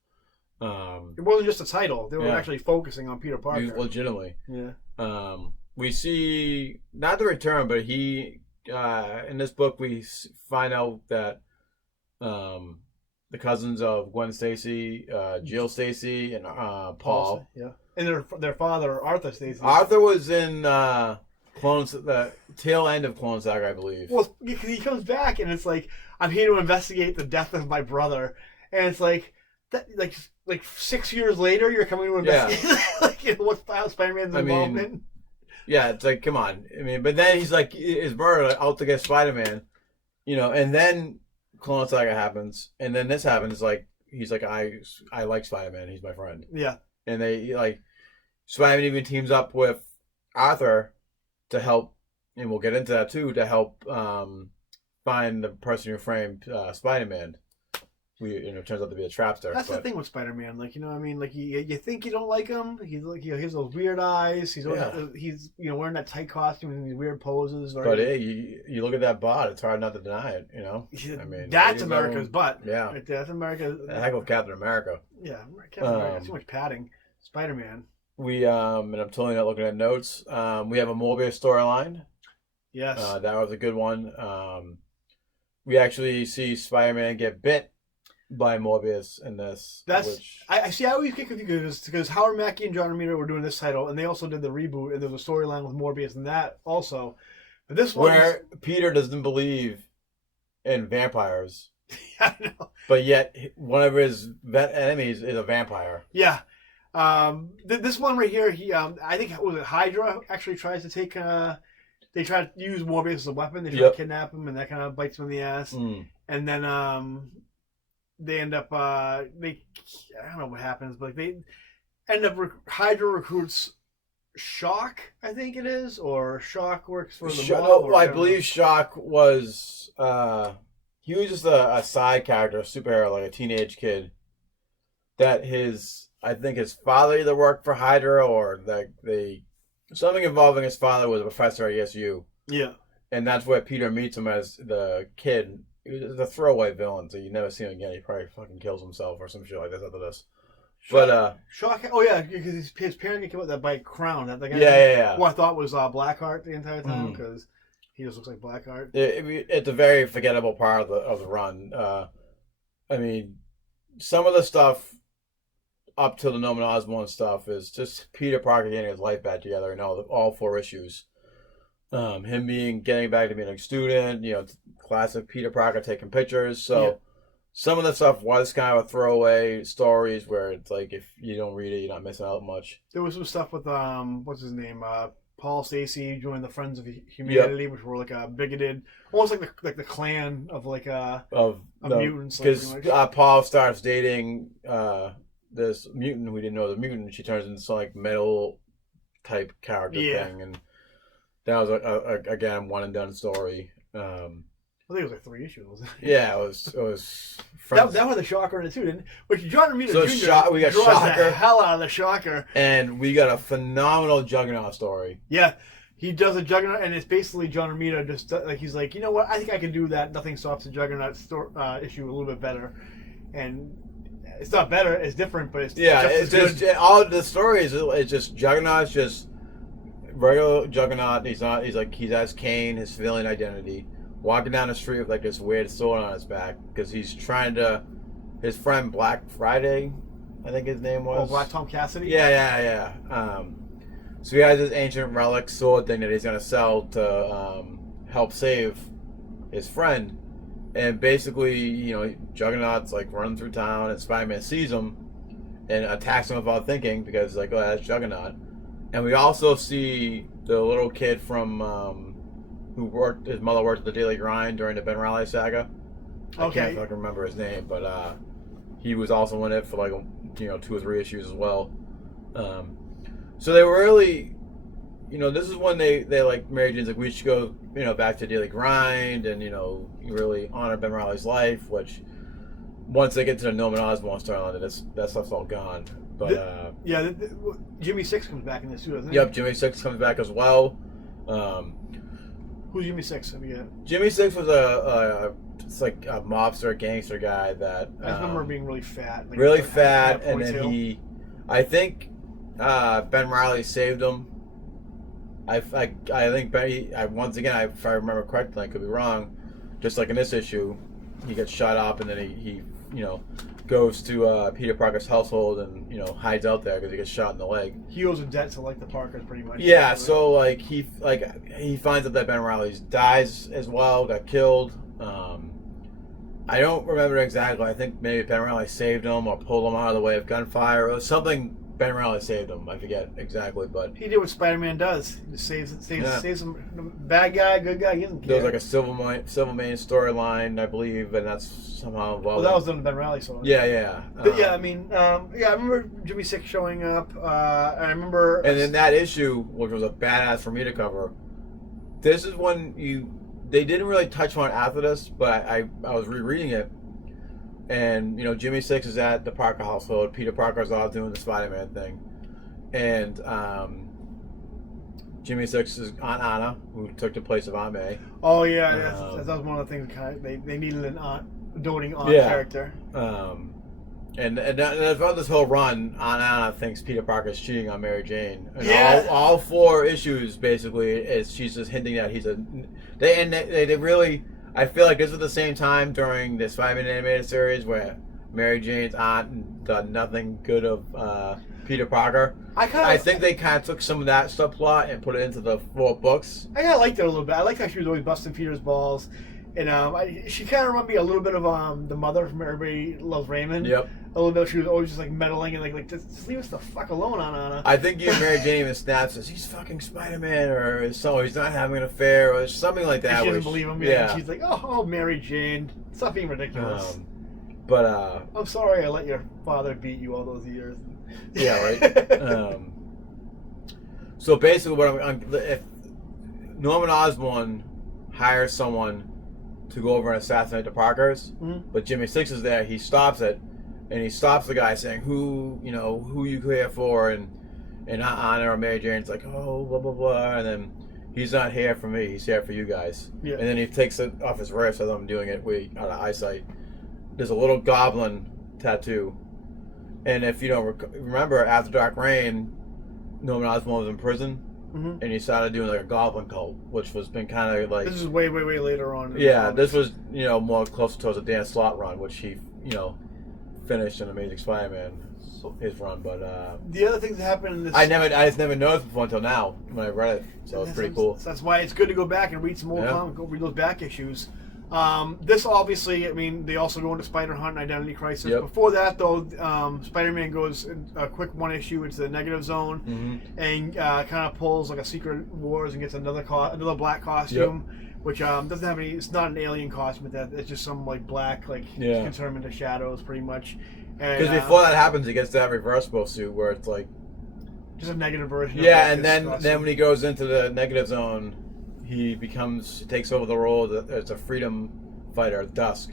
It wasn't just a title; they were actually focusing on Peter Parker. Legitimately. Yeah. We see not the return, but he in this book we find out that the cousins of Gwen Stacy, Jill Stacy, and Paul. Yeah. And their father, Arthur Stacy. Arthur was in the tail end of Clone Saga, I believe. Well, he comes back and it's like, I'm here to investigate the death of my brother, and it's like, like 6 years later, you're coming to investigate what Spider-Man's involvement. In. Yeah, it's like, come on. I mean, but then he's like, his brother out to get Spider-Man, and then Clone Saga happens, and then this happens. Like, he's like, I like Spider-Man. He's my friend. Yeah. And they Spider-Man even teams up with Arthur to help, and we'll get into that too, to help find the person who framed Spider-Man. It turns out to be a trapster. That's the thing with Spider-Man. Like, what I mean? Like, you think you don't like him. He's like, he has those weird eyes. He's wearing that tight costume and these weird poses. Right? But hey, you look at that butt. It's hard not to deny it. I mean, that's America's butt. Yeah, right, that's America. The heck of Captain America. Yeah, Captain America. Too much padding. Spider-Man. We and I'm totally not looking at notes. We have a Morbius storyline. Yes, that was a good one. We actually see Spider-Man get bit by Morbius in this. I see. I always get confused because Howard Mackie and John Romita were doing this title, and they also did the reboot, and there's a storyline with Morbius in that also. But this one, where Peter doesn't believe in vampires. I know. But yet one of his enemies is a vampire. Yeah. This one right here, I think Hydra actually tries to take. They try to use Morbius as a weapon. They try to kidnap him, and that kind of bites him in the ass. And then they end up I don't know what happens, but they end up Hydra recruits Shock, I think it is, or Shock works for the mob. I believe Shock was he was just a side character, a superhero, like a teenage kid. That I think his father either worked for Hydra or something involving his father was a professor at ESU. Yeah, and that's where Peter meets him as the kid. He was a throwaway villain, so you never see him again. He probably fucking kills himself or some shit like this after this. Shock. Oh yeah, because his parents get killed with that by Crown. That guy. Yeah. Who I thought was Blackheart the entire time because he just looks like Blackheart. It's a very forgettable part of the run. I mean, some of the stuff up to the Norman Osborn stuff is just Peter Parker getting his life back together in all 4 issues. Him getting back to being a student, classic Peter Parker taking pictures. So some of the stuff was kind of a throwaway stories where it's like if you don't read it, you're not missing out much. There was some stuff with what's his name, Paul Stacey joined the Friends of Humanity, which were like a bigoted, almost like the clan of like of mutants. Because Paul starts dating this mutant we didn't know was a mutant. She turns into some like metal type character thing, and that was again one and done story. I think it was like 3 issues. Wasn't it? Yeah, it was. That had the Shocker in it too, didn't it? Which John Romita Jr. We got draws Shocker, the hell out of the Shocker, and we got a phenomenal Juggernaut story. Yeah, he does a Juggernaut, and it's basically John Romita just like he's like, you know what? I think I can do that. Nothing stops the Juggernaut issue a little bit better, and it's not better. It's different, but it's just all the stories. It's just Juggernaut's just regular Juggernaut. He's has Kane, his civilian identity. Walking down the street with like this weird sword on his back because he's trying to. His friend Black Friday, I think his name was. Oh, Black Tom Cassidy. Yeah. So he has this ancient relic sword thing that he's gonna sell to help save his friend, and basically, Juggernaut's like running through town, and Spider-Man sees him and attacks him without thinking because like, oh, that's Juggernaut, and we also see the little kid from. His mother worked at the Daily Grind during the Ben Reilly saga. I can't fucking remember his name, but he was also in it for like 2 or 3 issues as well. So they were really, this is when they like Mary Jane's like we should go back to Daily Grind and really honor Ben Reilly's life. Which once they get to the Norman Osborn storyline, that stuff's all gone. But Jimmy Six comes back in this too, doesn't he? Yep, Jimmy Six comes back as well. Who's Jimmy Six? Jimmy Six was a mobster, gangster guy that I remember being really fat. Really fat, and then I think Ben Reilly saved him. I think once again, if I remember correctly, I could be wrong. Just like in this issue, he gets shot up, and then he goes to Peter Parker's household and hides out there because he gets shot in the leg. He owes a debt to like the Parkers pretty much. Yeah, right? So like he finds out that Ben Reilly dies as well, got killed. I don't remember exactly. I think maybe Ben Reilly saved him or pulled him out of the way of gunfire or something. Ben Reilly saved him. I forget exactly, but he did what Spider-Man does. He just saves him. Bad guy, good guy. He doesn't care. There was like a Silver Mane storyline, I believe, and that's somehow involved. Well, that was done with Ben Reilly, so. Yeah. But I remember Jimmy Six showing up. I remember. And in that issue, which was a badass for me to cover, this is when they didn't really touch on it after this, but I was rereading it. And Jimmy Six is at the Parker household. Peter Parker's off doing the Spider-Man thing, and Jimmy Six's Aunt Anna, who took the place of Aunt May. Oh yeah, that was one of the things. They needed a doting aunt character. And throughout this whole run, Aunt Anna thinks Peter Parker's cheating on Mary Jane. And all 4 issues basically she's just hinting that he's they really. I feel like this was the same time during the Spider-Man animated series where Mary Jane's aunt done nothing good of Peter Parker. I think they kind of took some of that subplot and put it into the 4 books. I kind of liked it a little bit. I liked how she was always busting Peter's balls. And she kind of reminded me a little bit of the mother from Everybody Loves Raymond. Yep. A little bit. She was always just like meddling and like just leave us the fuck alone, Anna. I think Mary Jane even snaps says he's fucking Spider-Man or so he's not having an affair or something like that. And she doesn't believe him. Yeah. And she's like, oh, Mary Jane, stop being ridiculous. I'm sorry I let your father beat you all those years. Yeah, right. So basically, if Norman Osborn hires someone to go over and assassinate the Parkers, but Jimmy Six is there, he stops it, and he stops the guy saying, who you here for, and Anna or Mary Jane's like, oh, blah, blah, blah, and then he's not here for me, he's here for you guys. Yeah. And then he takes it off his wrist as I'm doing it out of eyesight. There's a little goblin tattoo, and if you don't remember, after Dark Reign, Norman Osborn was in prison. And he started doing like a goblin cult, which was been kind of like. This is way later on. Yeah, this was more closer towards a Dan Slott run, which he finished in Amazing Spider-Man, his run, but the other things that happened in this, I just never noticed before until now when I read it. So it's pretty cool. That's why it's good to go back and read some old comics, go read those back issues. This obviously, I mean, they also go into Spider Hunt and Identity Crisis. Yep. Before that, though, Spider-Man goes a quick one issue into the Negative Zone and kind of pulls like a Secret Wars and gets another black costume, which doesn't have any. It's not an alien costume. It's just some like black can turn him into shadows pretty much. Because before that happens, he gets that reversible suit where it's like just a negative version. Yeah, and then when he goes into the Negative Zone, he takes over the role as a freedom fighter at dusk,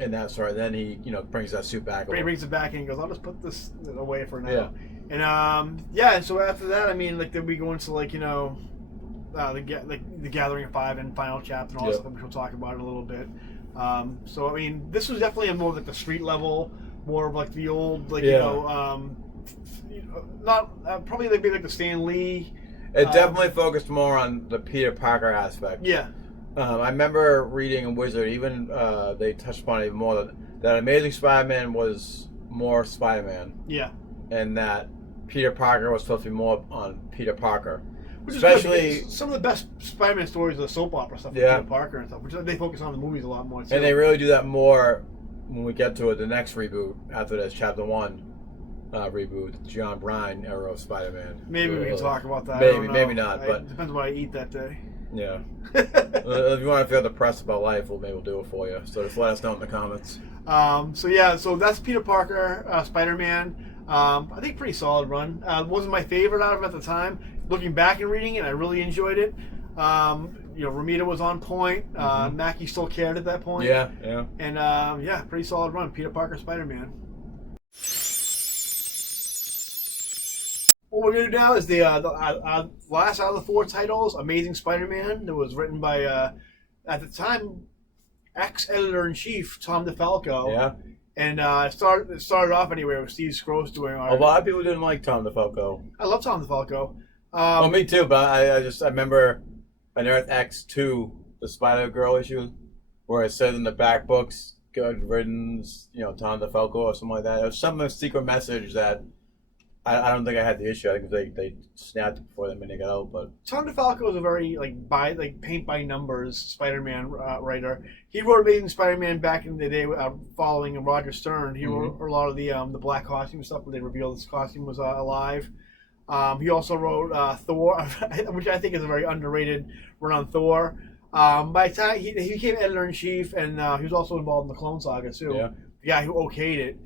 and that's right. Then he brings that suit back. He brings it back and goes, "I'll just put this away for now." Yeah. And so after that, I mean, then we go into the Gathering of Five and final chapter and all that stuff, which we'll talk about in a little bit. So I mean, this was definitely more like the street level. More of like the old, not probably maybe like the Stan Lee. It definitely focused more on the Peter Parker aspect. Yeah. I remember reading in Wizard, even they touched upon it even more, that Amazing Spider-Man was more Spider-Man. Yeah. And that Peter Parker was supposed to be more on Peter Parker. Which Especially is some of the best Spider-Man stories are the soap opera stuff with Peter Parker and stuff, which they focus on in the movies a lot more too. And they really do that more when we get to the next reboot after this Chapter 1 reboot, John Bryan era of Spider-Man. Maybe we can talk about that. Maybe not. But it depends what I eat that day. Yeah. If you want to feel depressed about life, maybe we'll do it for you. So just let us know in the comments. So that's Peter Parker, Spider-Man. I think pretty solid run. Wasn't my favorite out of it at the time. Looking back and reading it, I really enjoyed it. Romita was on point. Mackie still cared at that point. Yeah. And pretty solid run. Peter Parker, Spider-Man. What we're going to do now is the last out of the 4 titles, Amazing Spider-Man, that was written by, at the time, ex-editor-in-chief Tom DeFalco. Yeah. And it started off anyway with Steve Scrooge doing art. A lot of people didn't like Tom DeFalco. I love Tom DeFalco. Well, me too, but I remember on Earth X2, the Spider-Girl issue, where it says in the back books, good riddance, Tom DeFalco or something like that. It was some secret message that I don't think I had the issue. I think they snapped it before the minute got out. But Tom DeFalco is a very paint by numbers Spider-Man writer. He wrote Amazing Spider-Man back in the day, following Roger Stern. He wrote a lot of the black costume stuff when they revealed this costume was alive. He also wrote Thor, which I think is a very underrated run on Thor. By the time he became editor in chief, and he was also involved in the Clone Saga too. Yeah, the guy who okayed it.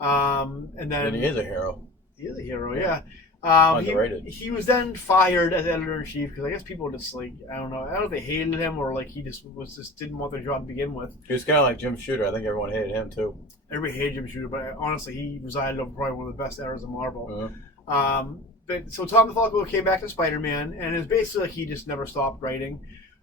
And then he is a hero. He is a hero, yeah. Underrated. He was then fired as editor in chief because I guess people just I don't know if they hated him or he just didn't want the job to begin with. He was kind of like Jim Shooter. I think everyone hated him too. Everybody hated Jim Shooter, but honestly, he resided over probably one of the best eras of Marvel. But so Tom DeFalco came back to Spider-Man, and it's basically he just never stopped writing.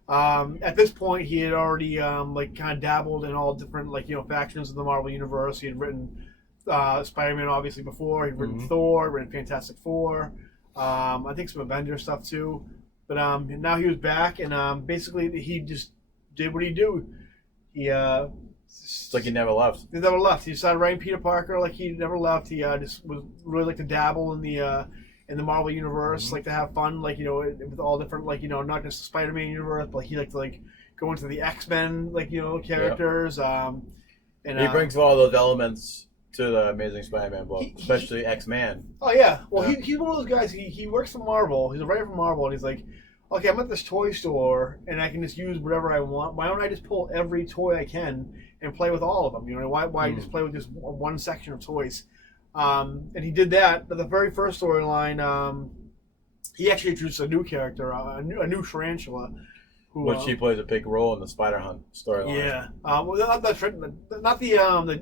At this point, he had already kind of dabbled in all different factions of the Marvel universe. He had written Spider-Man obviously before. He'd written Thor, written Fantastic Four. I think some Avengers stuff too. But now he was back, and basically he just did what he do. He it's like he never left. He never left. He started writing Peter Parker like he never left. He just was really to dabble in the Marvel universe, to have fun, with all different, not just the Spider-Man universe, but he liked to go into the X-Men, characters. And he brings all those elements to the Amazing Spider-Man book, especially X-Man. Oh yeah, well he's one of those guys. He works for Marvel. He's a writer for Marvel, and he's like, okay, I'm at this toy store, and I can just use whatever I want. Why don't I just pull every toy I can and play with all of them? Why just play with just one section of toys? And he did that. But the very first storyline, he actually introduced a new character, a new tarantula. Which he plays a big role in the Spider Hunt storyline. Yeah. Well, not the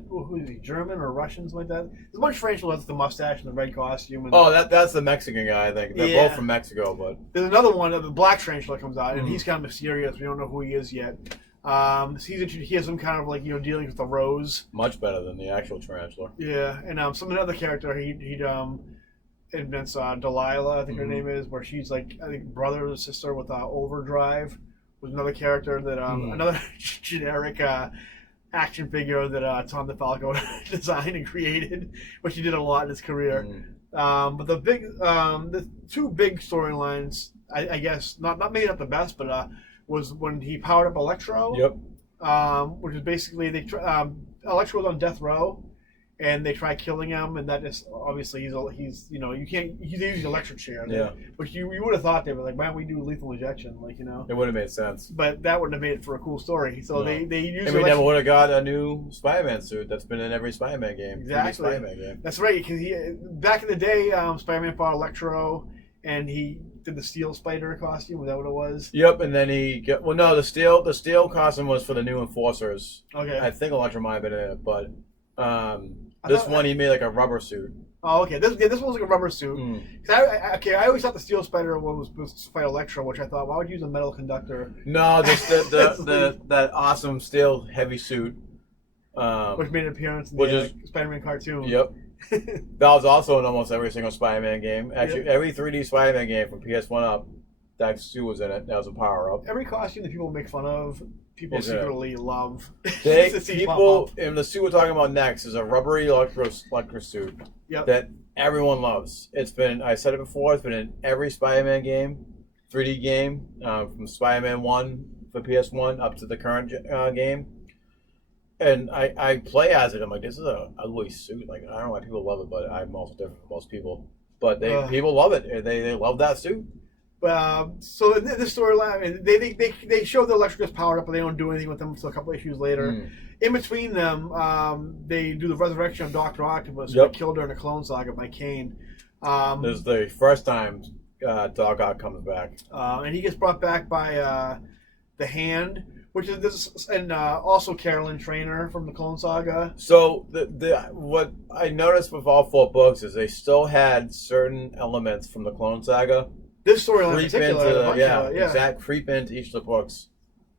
who is he, German or Russian, something like that? There's one tarantula with the mustache and the red costume. And, that's the Mexican guy, I think. They're both from Mexico, but... There's another one, the black tarantula comes out, and he's kind of mysterious. We don't know who he is yet. He has some kind of dealings with the Rose. Much better than the actual tarantula. Yeah, and another character he'd invents Delilah, I think her name is, where she's I think brother or sister with Overdrive. Was another character that another generic action figure that Tom DeFalco designed and created, which he did a lot in his career. But the two big storylines, I guess, maybe not the best, but was when he powered up Electro. Yep. Which is basically Electro was on death row, and they try killing him, and that just obviously he's he's using electric chair. Yeah. But you would have thought they were like, why don't we do lethal injection? It would have made sense. But that wouldn't have made it for a cool story. So they used. And we never would have got a new Spider-Man suit that's been in every Spider-Man game. Exactly. Spider-Man game. That's right, because back in the day, Spider-Man fought Electro, and he did the Steel Spider costume. Was that what it was? Yep, and then the steel costume was for the new Enforcers. Okay. I think Electro might have been in it, but he made like a rubber suit. Oh, okay. This one was like a rubber suit. I always thought the Steel Spider one was supposed to fight Electro, which I thought, why would you use a metal conductor? No, just that awesome steel heavy suit. Which made an appearance in the Spider-Man cartoon. Yep. That was also in almost every single Spider-Man game. Actually, every 3D Spider-Man game from PS1 up, that suit was in it. That was a power-up. Every costume that people make fun of, people secretly love. And the suit we're talking about next is a rubbery electro suit that everyone loves. I said it before, it's been in every Spider-Man game, 3D game, from Spider-Man 1 for PS1 up to the current game. And I play as it. I'm like, this is a ugly suit. Like, I don't know why people love it, but I'm also different from most people. But people love it. They love that suit. So in this storyline, they show the Electric is powered up, but they don't do anything with them until a couple issues later. In between them, they do the resurrection of Dr. Octopus, who killed during the Clone Saga by Kane. This is the first time Doc Ock comes back, and he gets brought back by the Hand, which is this, and also Carolyn Trainer from the Clone Saga. So what I noticed with all 4 books is they still had certain elements from the Clone Saga. This storyline in particular, creep into each of the books,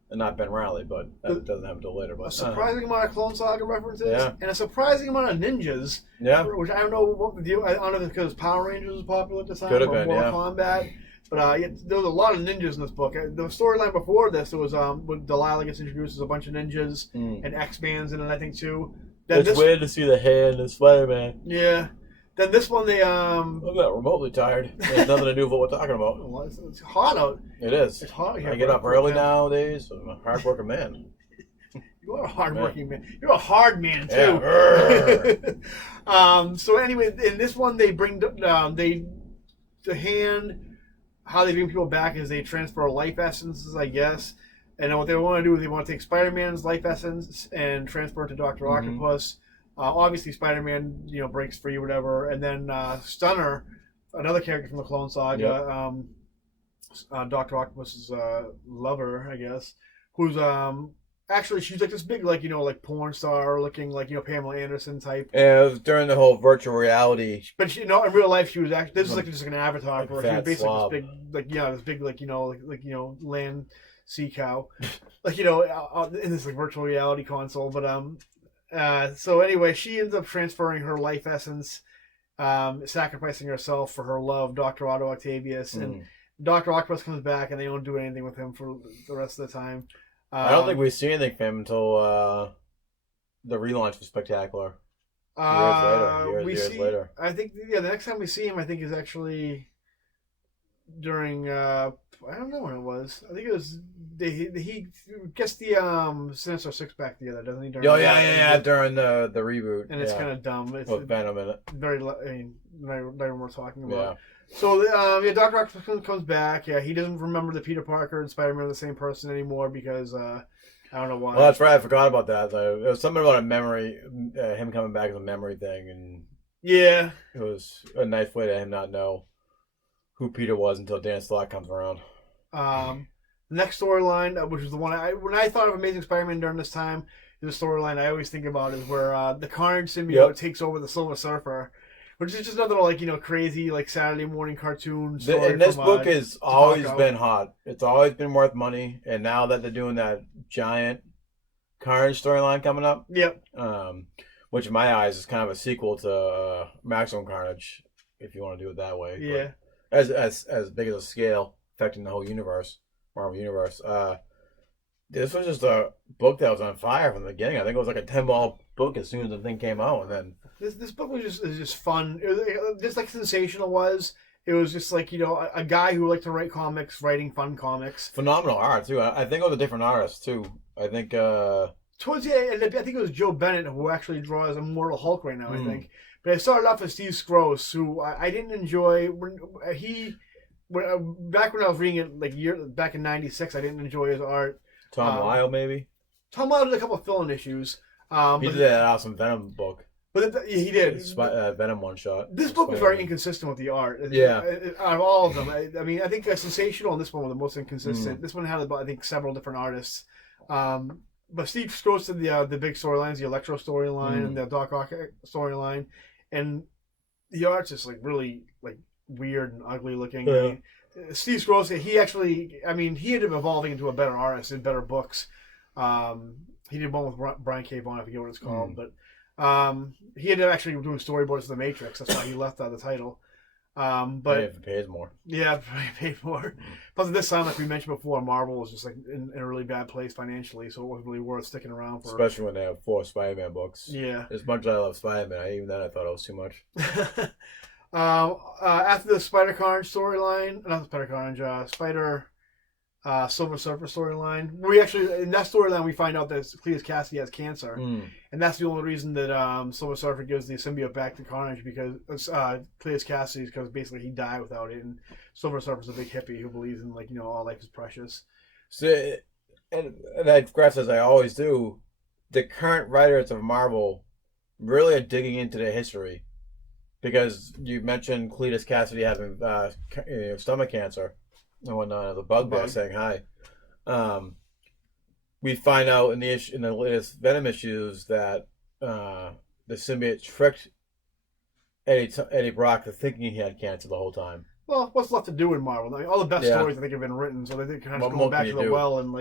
and not Ben Reilly, but that doesn't happen until later. But a surprising amount of Clone Saga references, and a surprising amount of ninjas. Yeah, which I don't know what the deal. I don't know if it's because Power Rangers was popular at the time, could have or been, Mortal Kombat. But there was a lot of ninjas in this book. The storyline before this, it was when Delilah gets introduced as a bunch of ninjas and X-Bands in it, I think too. It's weird to see the Hand in Spider-Man. Yeah. Then this one, I'm not remotely tired. There's nothing to do with what we're talking about. Well, it's hot out. It is. It's hot here. I get up early nowadays. I'm a hard-working man. You are a hard-working man. You're a hard man, too. Yeah. So anyway, in this one, they bring the Hand. How they bring people back is they transfer life essences, I guess. And then what they want to do is they want to take Spider-Man's life essence and transfer it to Dr. Octopus. Obviously, Spider-Man, breaks free or whatever. And then Stunner, another character from the Clone Saga, Dr. Octopus's lover, I guess, who's actually, she's like this big, like porn star looking, like, Pamela Anderson type. Yeah, it was during the whole virtual reality. But she, in real life, she was actually, this is like just like an avatar for her. She was basically slob. this big, this big, like land sea cow, in this like virtual reality console. But so anyway, she ends up transferring her life essence, sacrificing herself for her love, Dr. Otto Octavius, and Dr. Octopus comes back, and they don't do anything with him for the rest of the time. I don't think we see anything from him until the relaunch was Spectacular. Years later. I think the next time we see him, I think is actually during I don't know when it was. I think it was he gets the Sinister Six back together, doesn't he? During during the reboot, and it's kind of dumb. It's with Venom in it. Very, not even worth talking about. Yeah. So Dr. Octopus comes back. Yeah, he doesn't remember that Peter Parker and Spider-Man are the same person anymore because I don't know why. Well, that's right. I forgot about that. It was something about a memory, him coming back as a memory thing, and yeah, it was a nice way to him not know who Peter was until Dan Slott comes around. Next storyline, which is the one when I thought of Amazing Spider-Man during this time, the storyline I always think about is where the Carnage symbiote takes over the Silver Surfer. Which is just another crazy Saturday morning cartoon story. And this book has always been hot. It's always been worth money. And now that they're doing that giant Carnage storyline coming up, which in my eyes is kind of a sequel to Maximum Carnage, if you want to do it that way. Yeah. But as big as a scale, affecting the whole universe, Marvel universe. This was just a book that was on fire from the beginning. I think it was like a 10-ball book as soon as the thing came out, and then This book was just fun. It was, just like Sensational was. It was just like, a guy who liked to write comics, writing fun comics. phenomenal art too. I think it was a different artist too. I think Towards the end, I think it was Joe Bennett who actually draws Immortal Hulk right now, I think. But I started off with Steve Skroce, who I didn't enjoy. Back when I was reading it, back in '96, I didn't enjoy his art. Tom Lyle maybe. Tom Lyle did a couple of fill-in issues. He did that awesome Venom book. But he did. Venom one shot. This book was very inconsistent with the art. Yeah. Out of all of them, I mean, I think Sensational and this one were the most inconsistent. This one had, I think, several different artists. But Steve Skroce did the big storylines, the Electro storyline and the Doc Ock storyline, and the art's just really weird and ugly looking. Yeah. I mean, Steve Skroce, he ended up evolving into a better artist in better books. He did one with Brian K. Vaughan, I forget what it's called, but he ended up actually doing storyboards for The Matrix. That's why he left the title. But if it pays more. Yeah, paid more. Plus, at this time, like we mentioned before, Marvel was just in a really bad place financially, so it wasn't really worth sticking around for. Especially when they have 4 Spider-Man books. Yeah. As much as I love Spider-Man, even then I thought it was too much. After the Spider Carnage storyline, not Spider Carnage, Spider Silver Surfer storyline, we actually in that storyline we find out that Cletus Cassidy has cancer, and that's the only reason that Silver Surfer gives the symbiote back to Carnage, because Cletus Cassidy, because basically he died without it, and Silver Surfer's a big hippie who believes in all life is precious. So, and I digress as I always do. The current writers of Marvel really are digging into their history, because you mentioned Cletus Cassidy having stomach cancer and whatnot, the bug saying hi. We find out in the latest Venom issues that the symbiote tricked Eddie Brock to thinking he had cancer the whole time. Well, what's left to do in Marvel? I mean, all the best stories I think have been written, so they kind of go back to the well and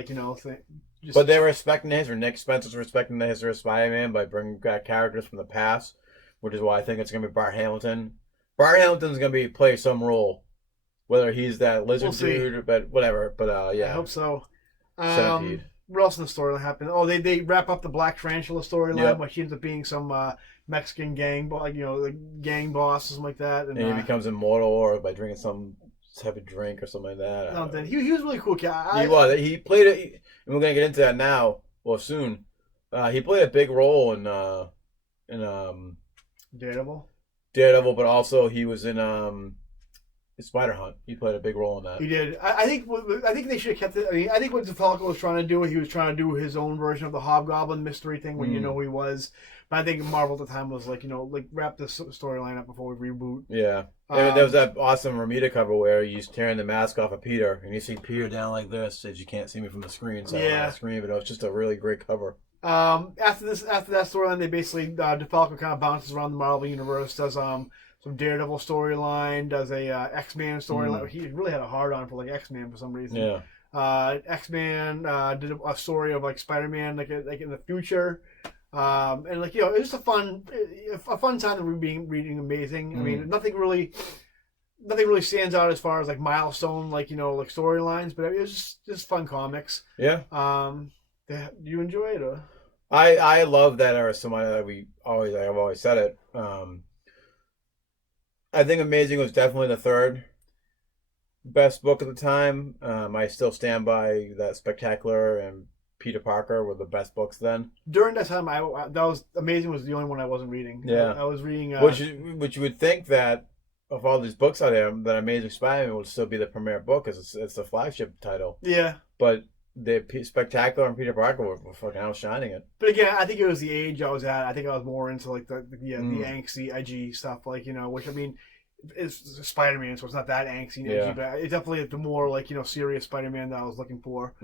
But they're respecting the history. Nick Spencer's respecting the history of Spider-Man by bringing back characters from the past, which is why I think it's going to be Bart Hamilton. Bart Hamilton's going to play some role, whether he's that lizard dude, but whatever. But yeah, I hope so. Centipede. What else in the storyline happened? Oh, they wrap up the Black Tarantula storyline, where she ends up being some Mexican gang, gang boss or something like that, and he becomes immortal or by drinking some type of drink or something like that. Something. He was a really cool cat. He was. He played it, and we're gonna get into that now. Well, soon. He played a big role in Daredevil. Daredevil, but also he was in Spider Hunt. He played a big role in that. He did. I think they should have kept it. I mean, I think what DeFalco was trying to do, he was trying to do his own version of the Hobgoblin mystery thing, where you know who he was. But I think Marvel at the time was wrap this storyline up before we reboot. Yeah. There was that awesome Romita cover where he's tearing the mask off of Peter, and you see Peter down like this, as you can't see me from the screen. So on the screen, but it was just a really great cover. After that storyline, they basically DeFalco kind of bounces around the Marvel universe, does some Daredevil storyline, does a X-Man storyline. He really had a hard on for X-Man for some reason. Yeah. X-Man did a story of Spider-Man in the future. And it was just a fun time that we're reading Amazing. I mean, nothing really stands out as far as milestone storylines, but it was just fun comics. Yeah. Do you enjoy it? Or? I love that era so much that I've always said it. I think Amazing was definitely the third best book at the time. I still stand by that Spectacular and Peter Parker were the best books then. During that time, Amazing was the only one I wasn't reading. Yeah, I was reading. Which you would think that of all these books out there, that Amazing Spider-Man would still be the premier book, because it's the flagship title. Yeah, but the Spectacular and Peter Parker were fucking outshining it. But again, I think it was the age I was at. I think I was more into the angsty, edgy stuff, which I mean, it's Spider-Man, so it's not that angsty and edgy, but it's definitely the more serious Spider-Man that I was looking for.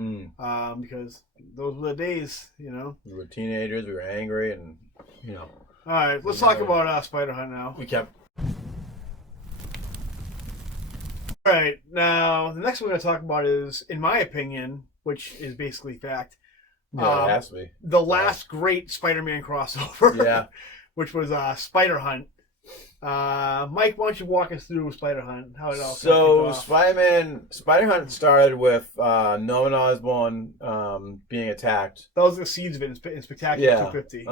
Because those were the days, We were teenagers, we were angry, and All right, let's talk about Spider Hunt now. All right, now the next one we're going to talk about is, in my opinion, which is basically fact, it has to be the last great Spider-Man crossover. Yeah. Which was Spider Hunt. Mike, why don't you walk us through Spider Hunt? How it all So kicked off? Spider Hunt started with Norman Osborn being attacked. That was the seeds of it in Spectacular Yeah. 250.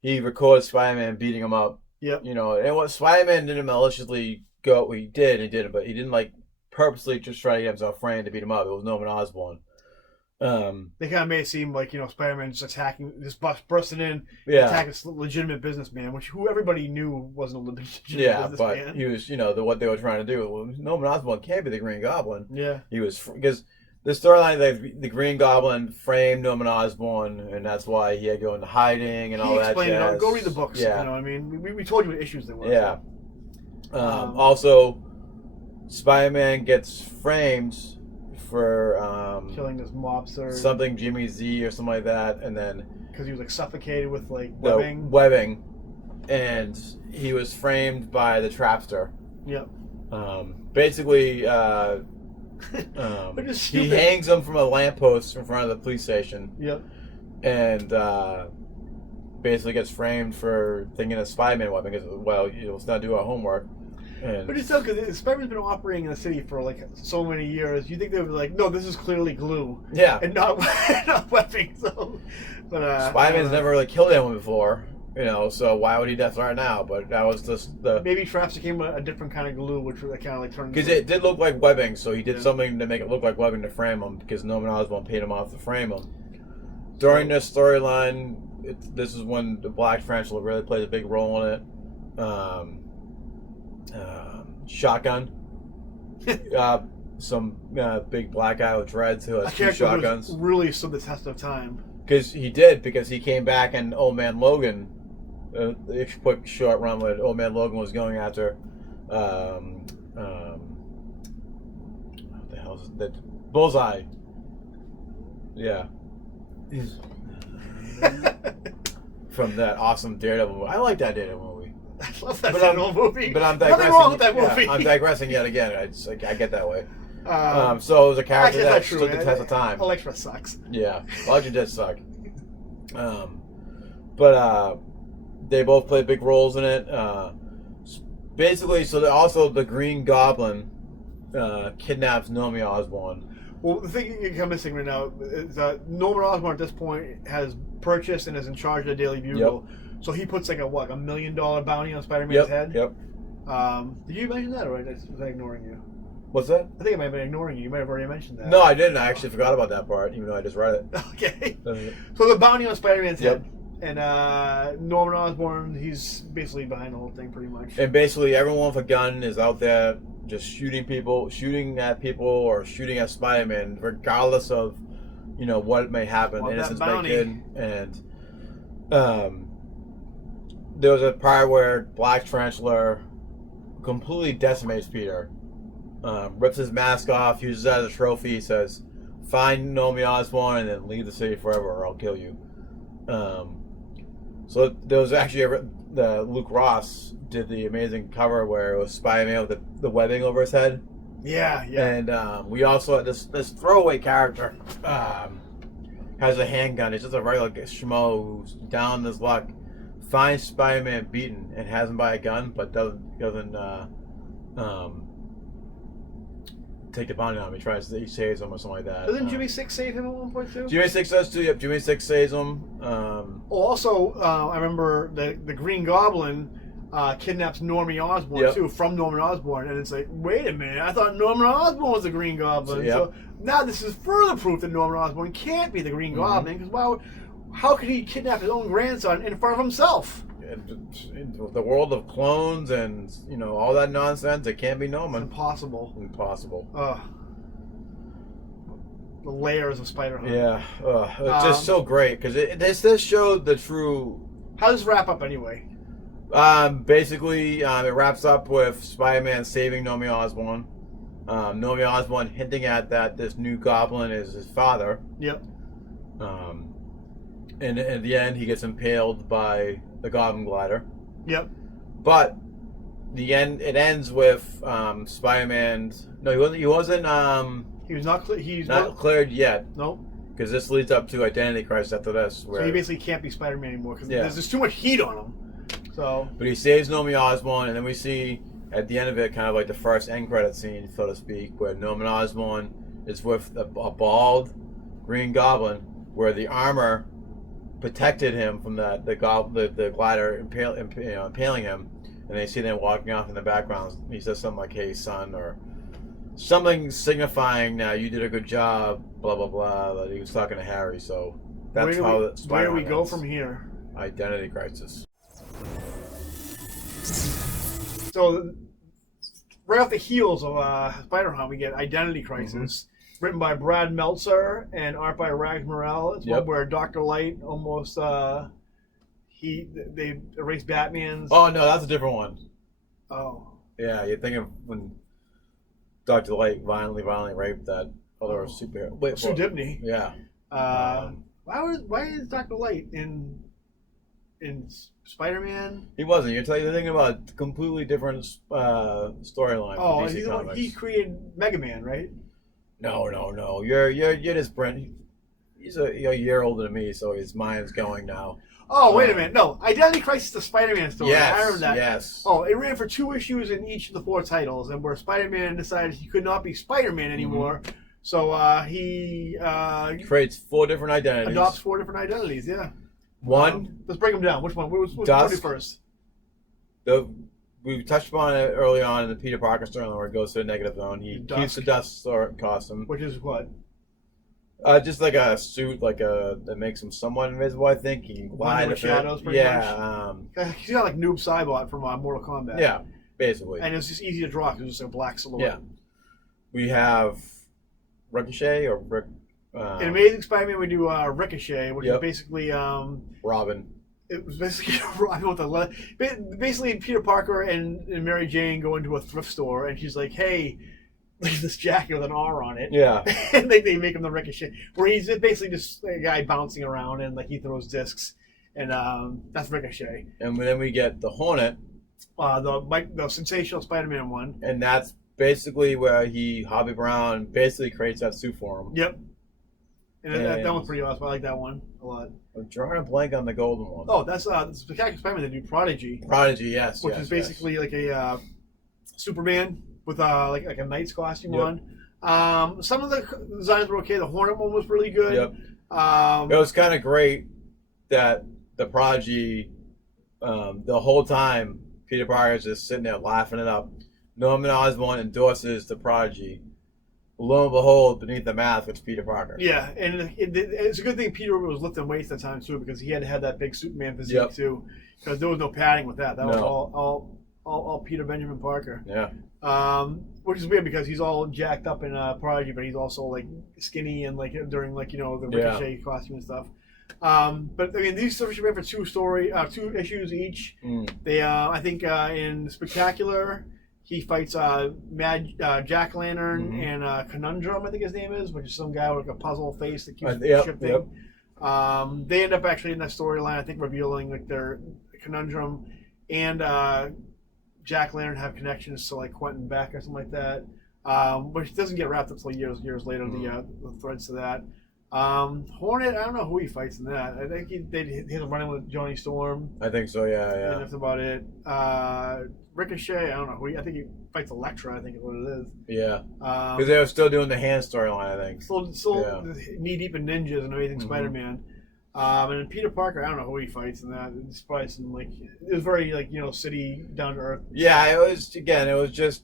He records Spider-Man beating him up. Yep. You know, and what Spider-Man didn't maliciously go. He did, but he didn't like purposely just try to get himself framed to beat him up. It was Norman Osborn. They kind of made it seem like, you know, Spider-Man just attacking, just bursting in, attacking a legitimate businessman, who everybody knew wasn't a legitimate businessman. But he was, you know, what they were trying to do. Well, Norman Osborn can't be the Green Goblin. Yeah. He was, because the storyline, the Green Goblin framed Norman Osborn, and that's why he had to go into hiding and all that jazz. It all. Go read the books. Yeah. You know what I mean? We told you what issues there were. Yeah. Also, Spider-Man gets framed for killing this mobster, something Jimmy Z or something like that, and then because he was like suffocated with like webbing, and he was framed by the Trapster. Yep. Basically, he hangs him from a lamppost in front of the police station. Yep. And basically gets framed for thinking a Spider-Man weapon because, well, let's not do our homework. And but it's so because Spider-Man's been operating in the city for like so many years. You think they would be like, no, this is clearly glue. Yeah. And not webbing. So, but Spider-Man's never really killed anyone before, you know. So why would he death right now? But that was just the maybe Traps became a different kind of glue, which kind of like turned because it did look like webbing. So he did something to make it look like webbing to frame him because Norman Osborn paid him off to frame him. During this storyline, this is when the Black Tarantula really plays a big role in it. Shotgun. Some big black guy with dreads who has two shotguns. Really stood the test of time. Because he came back and Old Man Logan, a quick short run with Old Man Logan was going after, what the hell is that? Bullseye. Yeah. From that awesome Daredevil movie. I like that Daredevil movie. I love that Daredevil movie. But I'm digressing. Nothing wrong with that movie. Yeah, I'm digressing yet again. I get that way. So it was a character that stood the test of time. Elektra sucks. Yeah, Elektra did suck. But they both played big roles in it. Basically, also the Green Goblin kidnaps Norman Osborn. Well, the thing you're missing right now is that Norman Osborn at this point has purchased and is in charge of the Daily Bugle. Yep. So he puts like $1 million bounty on Spider-Man's head. Yep. Did you mention that, or was I ignoring you? What's that? I think I might have been ignoring you. You might have already mentioned that. No, I didn't. I actually forgot about that part, even though I just read it. Okay. So the bounty on Spider-Man's head. And Norman Osborn, he's basically behind the whole thing pretty much. And basically everyone with a gun is out there just shooting at people or shooting at Spider-Man, regardless of, you know, what may happen. Innocents may kid. And there was a part where Black Tarantula completely decimates Peter. Rips his mask off, uses it as a trophy, says, "Find Norman Osborn and then leave the city forever or I'll kill you." So there was actually Luke Ross did the amazing cover where it was Spider-Man with the webbing over his head. Yeah. And we also had this throwaway character has a handgun. It's just a regular schmo who's down his luck, finds Spider-Man beaten and has him by a gun, but doesn't take the bounty on him. He saves him or something like that. Doesn't Jimmy Six save him at one point too? Jimmy Six does too. Yep, Jimmy Six saves him. Also, I remember the Green Goblin kidnaps Norman Osborn too from Norman Osborn, and it's like, wait a minute, I thought Norman Osborn was the Green Goblin. So now this is further proof that Norman Osborn can't be the Green Goblin, because how could he kidnap his own grandson in front of himself? In the world of clones and, you know, all that nonsense, it can't be Norman. It's impossible. The layers of Spider-Man. Yeah, it's just so great because this showed the true. How does this wrap up anyway? Basically, it wraps up with Spider-Man saving Norman Osborn. Norman Osborn hinting at that this new Goblin is his father. Yep. And at the end, he gets impaled by the Goblin Glider. Yep. But it ends with Spider-Man. No, he wasn't. He was not. He's not cleared yet. Nope. Because this leads up to Identity Crisis after this. So he basically can't be Spider-Man anymore because there's just too much heat on him. So, but he saves Norman Osborn, and then we see at the end of it, kind of like the first end credit scene, so to speak, where Norman Osborn is with a bald Green Goblin, where the armor protected him from the glider impaling him, and they see them walking off in the background. He says something like, "Hey, son," or something signifying, "Now you did a good job," blah blah blah. That he was talking to Harry. So that's where do we go from here? Identity crisis. So, right off the heels of Spider-Man, we get Identity Crisis, written by Brad Meltzer and art by Rags Morel. It's one where Dr. Light almost they erased Batman's. Oh no, that's a different one. Oh. Yeah, you're thinking of when Dr. Light violently raped that other superhero. Wait, Sue Dibney. Yeah. Why is Dr. Light in Spider-Man? He wasn't. You're thinking about completely different storyline. Oh, DC Comics. he created Mega Man, right? No. You're just Brent. He's a year older than me, so his mind's going now. Oh, wait a minute. No, Identity Crisis, the Spider-Man story. Yes, I remember that. Yes. Oh, it ran for 2 issues in each of the 4 titles, and where Spider-Man decided he could not be Spider-Man anymore, so he creates 4 different identities. Adopts 4 different identities. Yeah. One. Let's break them down. Which one? What's first? We touched upon it early on in the Peter Parker storyline where it goes to the negative zone. He keeps the Dusk costume, which is what? Just like a suit, that makes him somewhat invisible. I think he can glide with shadows. Pretty much. He's got like Noob Saibot from Mortal Kombat. Yeah, basically. And it's just easy to draw because it's just a black silhouette. Yeah. We have Ricochet or Rick. In Amazing Spider-Man, we do Ricochet, which is basically Robin. It was basically Robin with basically Peter Parker and Mary Jane go into a thrift store, and she's like, "Hey, look at this jacket with an R on it." Yeah. And they make him the Ricochet, where he's basically just a guy bouncing around and he throws discs, and that's Ricochet. And then we get the Hornet, the sensational Spider-Man one, and that's basically where Hobby Brown basically creates that suit for him. Yep. And that one's pretty awesome. I like that one a lot. I'm drawing a blank on the golden one. Oh, that's Spectacular Spider-Man. They do Prodigy. Prodigy, yes. Which is basically like a Superman with like a knight's costume on. Some of the designs were okay. The Hornet one was really good. Yep. It was kind of great that the Prodigy, the whole time, Peter Parker is just sitting there laughing it up. Norman Osborn endorses the Prodigy. Lo and behold, beneath the mask, it's Peter Parker. Yeah, and it's a good thing Peter was lifting weights at the time too, because he had to have that big Superman physique too, because there was no padding with that. That was all Peter Benjamin Parker. Yeah. Which is weird because he's all jacked up in Prodigy, but he's also like skinny and during the Ricochet costume and stuff. But I mean, these stories should be for 2 issues each. They I think in Spectacular, he fights Jack Lantern and Conundrum, I think his name is, which is some guy with a puzzle face that keeps shifting. They end up actually in that storyline, I think, revealing their Conundrum and Jack Lantern have connections to Quentin Beck or something like that, which doesn't get wrapped up until years later. The threads to that. Hornet, I don't know who he fights in that. I think he's running with Johnny Storm. I think so. Yeah. And that's about it. Ricochet, I don't know. I think he fights Elektra, I think is what it is. Yeah. Because they were still doing the hand storyline, I think. Still knee-deep in ninjas and Amazing Spider-Man. And then Peter Parker, I don't know who he fights in that. It's probably some, it was very, city, down-to-earth. Yeah, it was just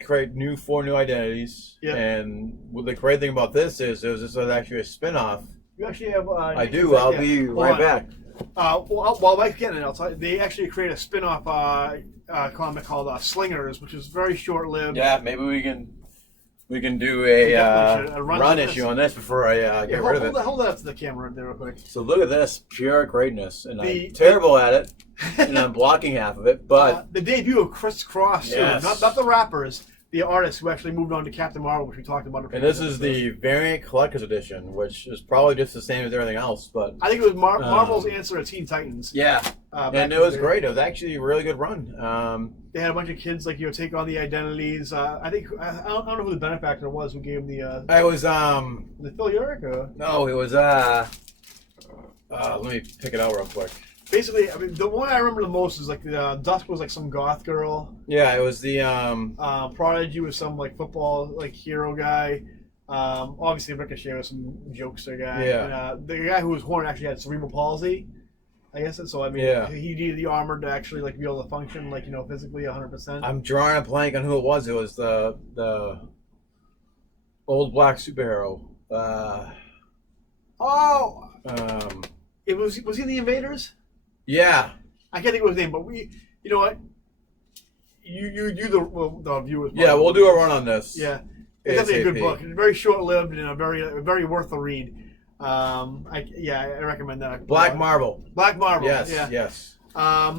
create 4 new identities. Yeah. And the great thing about this is this is actually a spin-off. You actually have... I do. I'll be right back. While Mike's getting it, I'll tell you, they actually create a spin-off comic called Slingers, which is very short-lived. Yeah, maybe we can do a run issue on this before I get rid of it. Hold that up to the camera there real quick. So look at this, pure greatness. And I'm terrible at it, and I'm blocking half of it, but... the debut of Chris Cross, not the rappers, the artist who actually moved on to Captain Marvel, which we talked about. And this is the variant collector's edition, which is probably just the same as everything else. But I think it was Marvel's answer to Teen Titans. Yeah, and it was great. It was actually a really good run. They had a bunch of kids take on the identities. I think I don't know who the benefactor was who gave them the. It was the Phil Urich? No, it was let me pick it out real quick. basically, I mean, the one I remember the most is like the Dusk was like some goth girl. Yeah, it was the Prodigy was some like football like hero guy. Obviously Ricochet was some jokester guy. Yeah. And, the guy who was Horn actually had cerebral palsy. I guess so. I mean, Yeah. he needed the armor to actually like be able to function like physically 100%. I'm drawing a blank on who it was. It was the old black superhero. It was he in the Invaders? Yeah. I can't think of his name, but you know what? You the viewers. Yeah, we'll do a run on this. Yeah, it's definitely a good ASAP. book. It's very short-lived and a very worth the read. I recommend that. Black Marble. Black Marble. Yes. Yeah. Yes.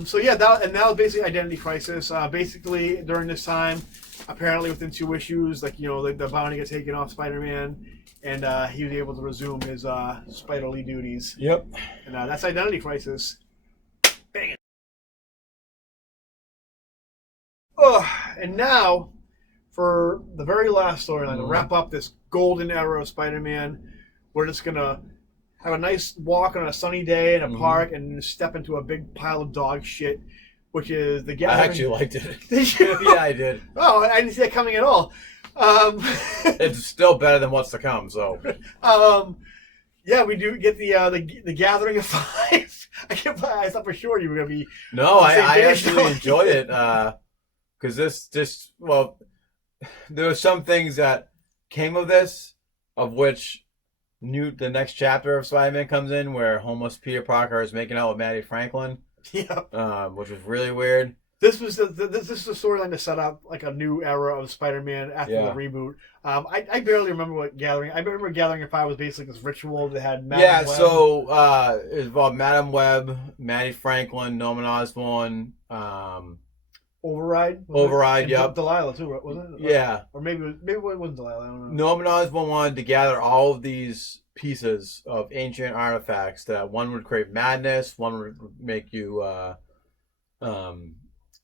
So yeah, that was basically Identity Crisis. Basically during this time, apparently within 2 issues, like the bounty got taken off Spider-Man, and he was able to resume his Spiderly duties. Yep. And that's Identity Crisis. Bang it. And now, for the very last storyline, to wrap up this golden era of Spider-Man, we're just going to have a nice walk on a sunny day in a park and step into a big pile of dog shit, which is the gathering. I actually liked it. Did you? Yeah, I did. Oh, I didn't see that coming at all. It's still better than what's to come, so. Yeah, we do get the gathering of 5. I thought for sure you were going to be. No, I page. actually enjoyed it because there were some things that came of this, of which the next chapter of Spider-Man comes in where homeless Peter Parker is making out with Maddie Franklin. Yeah. Which was really weird. This was this is the storyline to set up like a new era of Spider-Man after the reboot. I barely remember what Gathering. I remember Gathering of 5 was basically this ritual that had Madam Web. So it involved Madam Web, Maddie Franklin, Norman Osborn, Override. Yep. Delilah too, wasn't it? Yeah. Or maybe it wasn't Delilah. I don't know. Norman Osborn wanted to gather all of these pieces of ancient artifacts that one would create madness, one would make you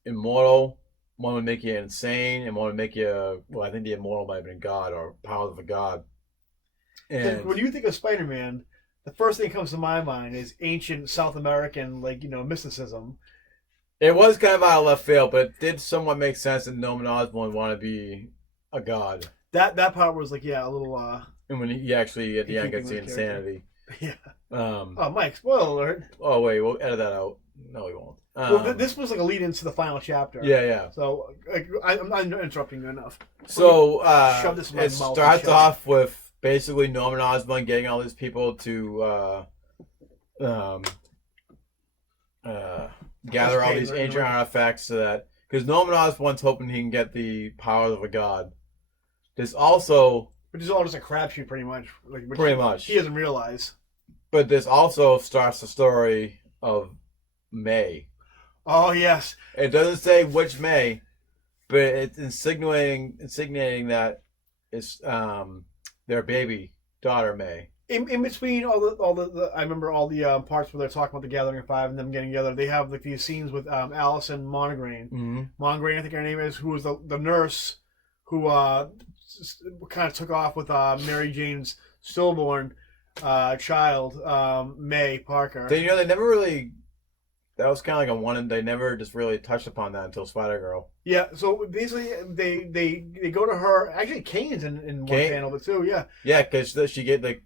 immortal, one would make you insane, and one would make you, I think the immortal might have been God or powers of a god. And when you think of Spider-Man, the first thing that comes to my mind is ancient South American, mysticism. It was kind of out of left field, but it did somewhat make sense that Norman Osborn wanted to be a god. That part was a little. And when he actually at the end gets the insanity. Yeah. Mike, spoiler alert. Oh wait, we'll edit that out. No, we won't. Well, this was a lead into the final chapter. Yeah. So I'm not interrupting you enough. So shove this in my it mouth starts off with basically Norman Osborn getting all these people to gather all these ancient artifacts so that because Norman Osborn's hoping he can get the powers of a god. There's also. Which is all just a crapshoot, pretty much. Pretty much. He doesn't realize. But this also starts the story of May. Oh, yes. It doesn't say which May, but it's insinuating that it's their baby daughter May. In between all the I remember all the parts where they're talking about the Gathering of 5 and them getting together. They have these scenes with Allison Monograin. Mm-hmm. Monograin, I think her name is, who was the nurse who kind of took off with Mary Jane's stillborn child, May Parker. They never really. That was kind of like a one, and they never just really touched upon that until Spider-Girl. Yeah, so basically they go to her. Actually, Kane's in one panel, but too. Yeah. Yeah, because she gave the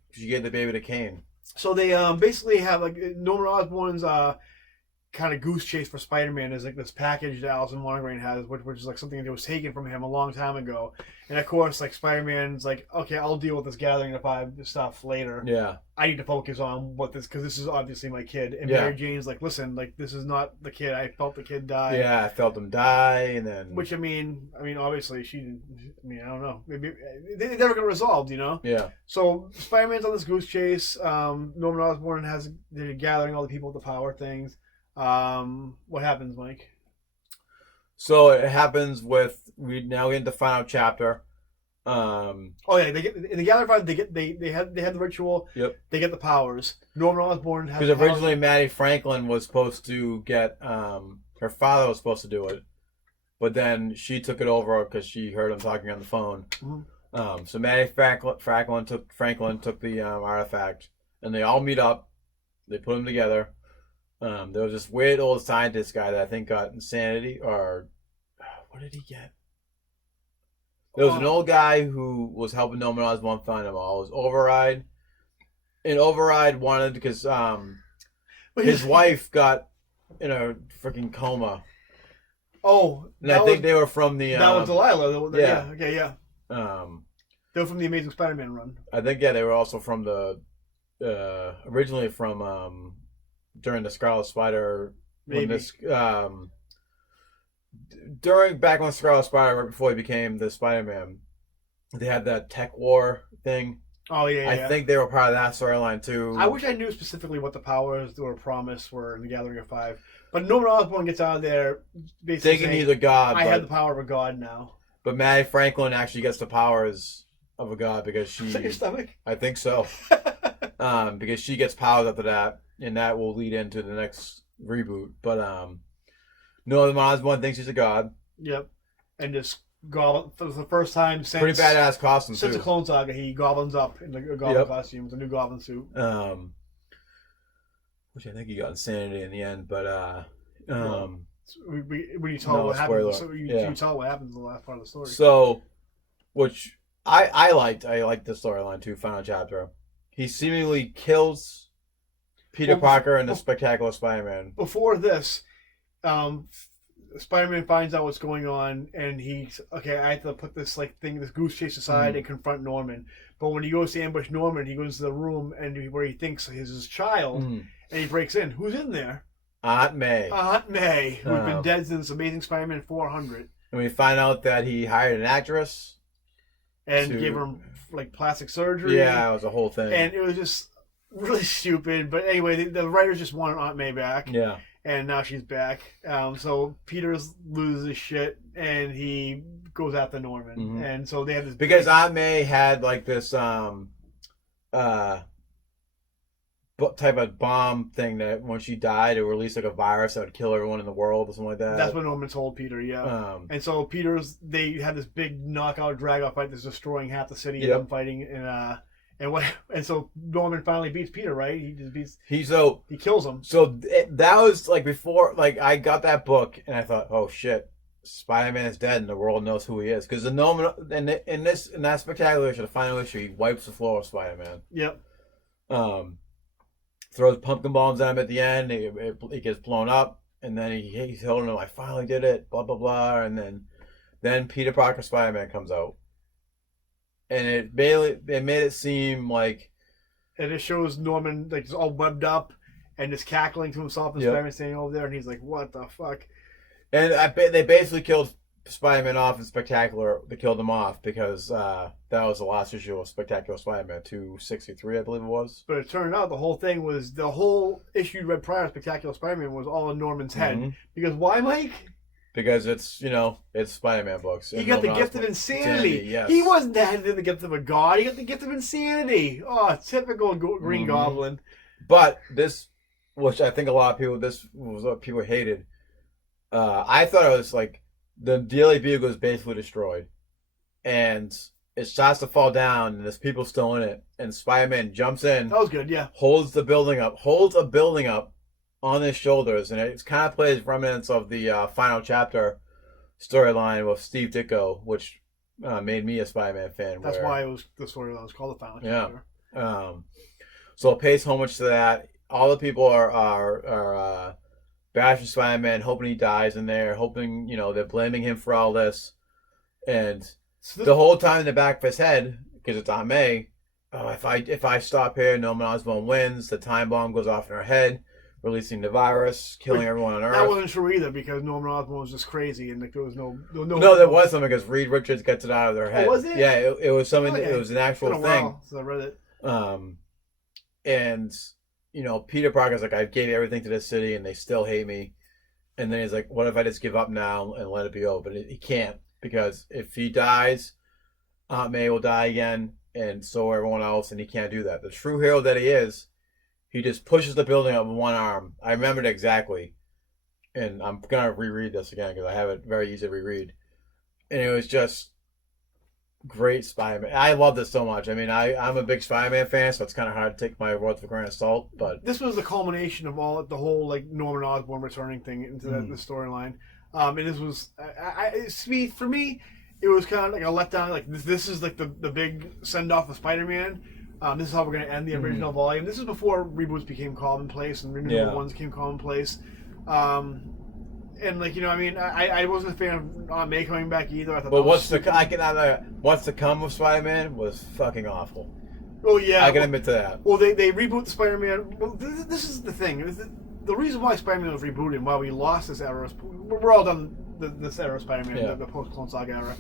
baby to Kane. So they basically have Norman Osborn's kind of goose chase for Spider-Man is this package that Alison Monograin has, which is something that was taken from him a long time ago. And of course, Spider-Man's okay, I'll deal with this Gathering of 5 stuff later. Yeah. I need to focus on because this is obviously my kid. And Mary Jane's listen, this is not the kid. I felt the kid die. Yeah, I felt him die, and then. Which I mean, obviously I don't know. Maybe they never got resolved, Yeah. So Spider-Man's on this goose chase. Norman Osborn they're gathering all the people with the power things. What happens, Mike? So it happens we now get into the final chapter. They get in the Gathering 5. They had the ritual. Yep. They get the powers. Norman Osborn has. Because originally Maddie Franklin was supposed to get her father was supposed to do it, but then she took it over because she heard him talking on the phone. Mm-hmm. So Maddie Franklin took the artifact, and they all meet up. They put them together. There was this weird old scientist guy that I think got insanity, or what did he get? There was an old guy who was helping Norman Osborn find them all. It was Override. And Override wanted, because his wife got in a freaking coma. Oh. And I think they were from the... that was Delilah. Yeah. Okay, yeah. They were from the Amazing Spider-Man run. I think, yeah, they were also from the... originally from... during the Scarlet Spider... Maybe. Back when Scarlet Spider, right before he became the Spider-Man, they had that tech war thing. Oh, yeah. I think they were part of that storyline, too. I wish I knew specifically what the powers that were promised were in the Gathering of Five. But Norman Osborn gets out of there basically thinking he's a god. I have the power of a god now. But Maddie Franklin actually gets the powers of a god because she... Is that your stomach? I think so. Because she gets powers after that, and that will lead into the next reboot. But Norman Osborn thinks he's a god. Yep. And just goblin for the first time since... Pretty badass costume, since too. the Clone Saga, he goblins up in a goblin costume with a new goblin suit. Which I think he got insanity in the end, but... when you tell what happens, you tell what happens in the last part of the story. So, which I liked the storyline too. Final chapter, he seemingly kills Peter Parker in the Spectacular Spider-Man. Before this, Spider-Man finds out what's going on, and he's okay. I have to put this this goose chase aside and confront Norman. But when he goes to ambush Norman, he goes to the room where he thinks is his child, and he breaks in. Who's in there? Aunt May. Aunt May, who's been dead since Amazing Spider-Man 400. And we find out that he hired an actress. And gave her, plastic surgery. Yeah, it was a whole thing. And it was just really stupid. But anyway, the writers just wanted Aunt May back. Yeah. And now she's back. So Peter loses his shit, and he goes after Norman. Mm-hmm. And so they have this... Because Aunt May had, this... type of bomb thing that when she died, it released a virus that would kill everyone in the world or something like that. That's what Norman told Peter, yeah. And so they had this big knockout drag-out fight that's destroying half the city. Yep. And fighting and so Norman finally beats Peter, right? He just beats. He kills him. So that was before I got that book and I thought, oh shit, Spider-Man is dead and the world knows who he is, because the Norman in that spectacular issue, the final issue, he wipes the floor with Spider-Man. Yep. Throws pumpkin bombs at him at the end. He gets blown up, and then he's holding him. I finally did it. Blah blah blah. And then Peter Parker Spider-Man comes out, and it made it seem like. And it shows Norman just all webbed up and just cackling to himself, and Spider-Man standing over there, and he's like, "What the fuck?" And they basically killed Spider-Man off in Spectacular. They killed him off because that was the last issue of Spectacular Spider-Man 263, I believe it was. But it turned out the whole issue you read prior to Spectacular Spider-Man was all in Norman's head. Because why, Mike? Because it's Spider-Man books. He got the gift of insanity. Yes. He wasn't the gift of a god. He got the gift of insanity. Oh, typical Green Goblin. But this, which I think a lot of people, this was what people hated. I thought it was the Daily Bugle is basically destroyed, and it starts to fall down, and there's people still in it, and Spider-Man jumps in. That was good, yeah. Holds a building up on his shoulders, and it kind of plays remnants of the final chapter storyline with Steve Ditko, which made me a Spider-Man fan. That's why it was the storyline was called the final chapter. Yeah. So it pays homage to that. All the people are bashing Spider-Man, hoping he dies in there, hoping, they're blaming him for all this. And the whole time in the back of his head, because it's Aunt May, if I stop here, Norman Osborn wins, the time bomb goes off in her head, releasing the virus, killing everyone on Earth. I wasn't sure either, because Norman Osborn was just crazy, and there was no... No, there was something, because Reed Richards gets it out of their head. Oh, was it? Yeah, it was something, it was an actual thing. While since I read it. And... Peter Parker's I gave everything to this city and they still hate me. And then he's like, what if I just give up now and let it be over? But he can't, because if he dies, Aunt May will die again, and so everyone else, and he can't do that. The true hero that he is, he just pushes the building up with one arm. I remembered exactly. And I'm going to reread this again because I have it very easy to reread. And it was just great Spider-Man. I love this so much. I mean, I'm a big Spider-Man fan, so it's kind of hard to take my words with a grain of salt. But this was the culmination of the whole like Norman Osborn returning thing into the storyline. And this was, for me, it was kind of like a letdown. Like this is like the big send off of Spider-Man. This is how we're going to end the original volume. This is before reboots became commonplace and renewal ones became commonplace. And like I mean, I wasn't a fan of Aunt May coming back either. I thought. But what's to come of Spider-Man was fucking awful. Oh yeah, I can admit to that. Well, they reboot the Spider-Man. Well, this is the thing. The reason why Spider-Man was rebooted and why we lost this era, we're all done this era of Spider-Man, the post-Clone Saga era.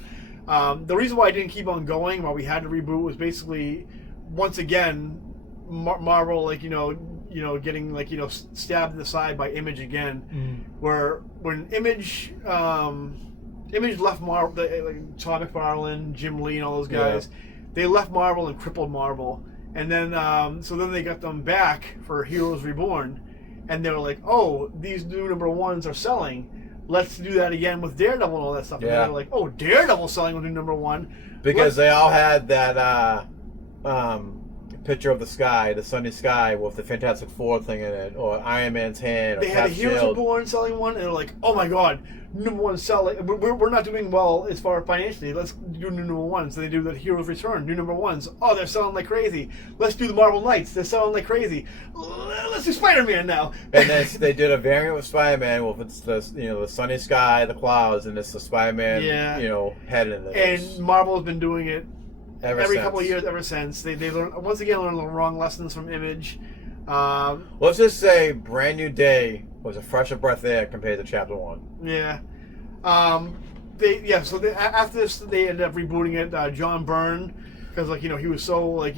The reason why I didn't keep on going while we had to reboot was basically, once again, Marvel, like getting stabbed in the side by Image again, where when Image left Marvel, like Todd McFarlane, Jim Lee, and all those guys, they left Marvel and crippled Marvel, and then so then they got them back for Heroes Reborn, and they were like, oh, these new #1s are selling. Let's do that again with Daredevil and all that stuff. And they're like, oh, Daredevil selling with new #1 because they all had that picture of the sky, the sunny sky with the Fantastic Four thing in it, or Iron Man's hand. They had a Heroes Reborn selling one, and they're like, oh my god, #1 selling. We're not doing well as far as financially. Let's do new #1s. So they do the Heroes Return, new #1s. Oh, they're selling like crazy. Let's do the Marvel Knights. They're selling like crazy. Let's do Spider-Man now. And then they did a variant with Spider-Man with it's the sunny sky, the clouds, and it's the Spider-Man head in it. And Marvel has been doing it every since. Couple of years ever since. They learned the wrong lessons from Image. Let's just say Brand New Day was a fresher breath of air compared to Chapter 1. Yeah. So after this, they ended up rebooting it. John Byrne, because he was so like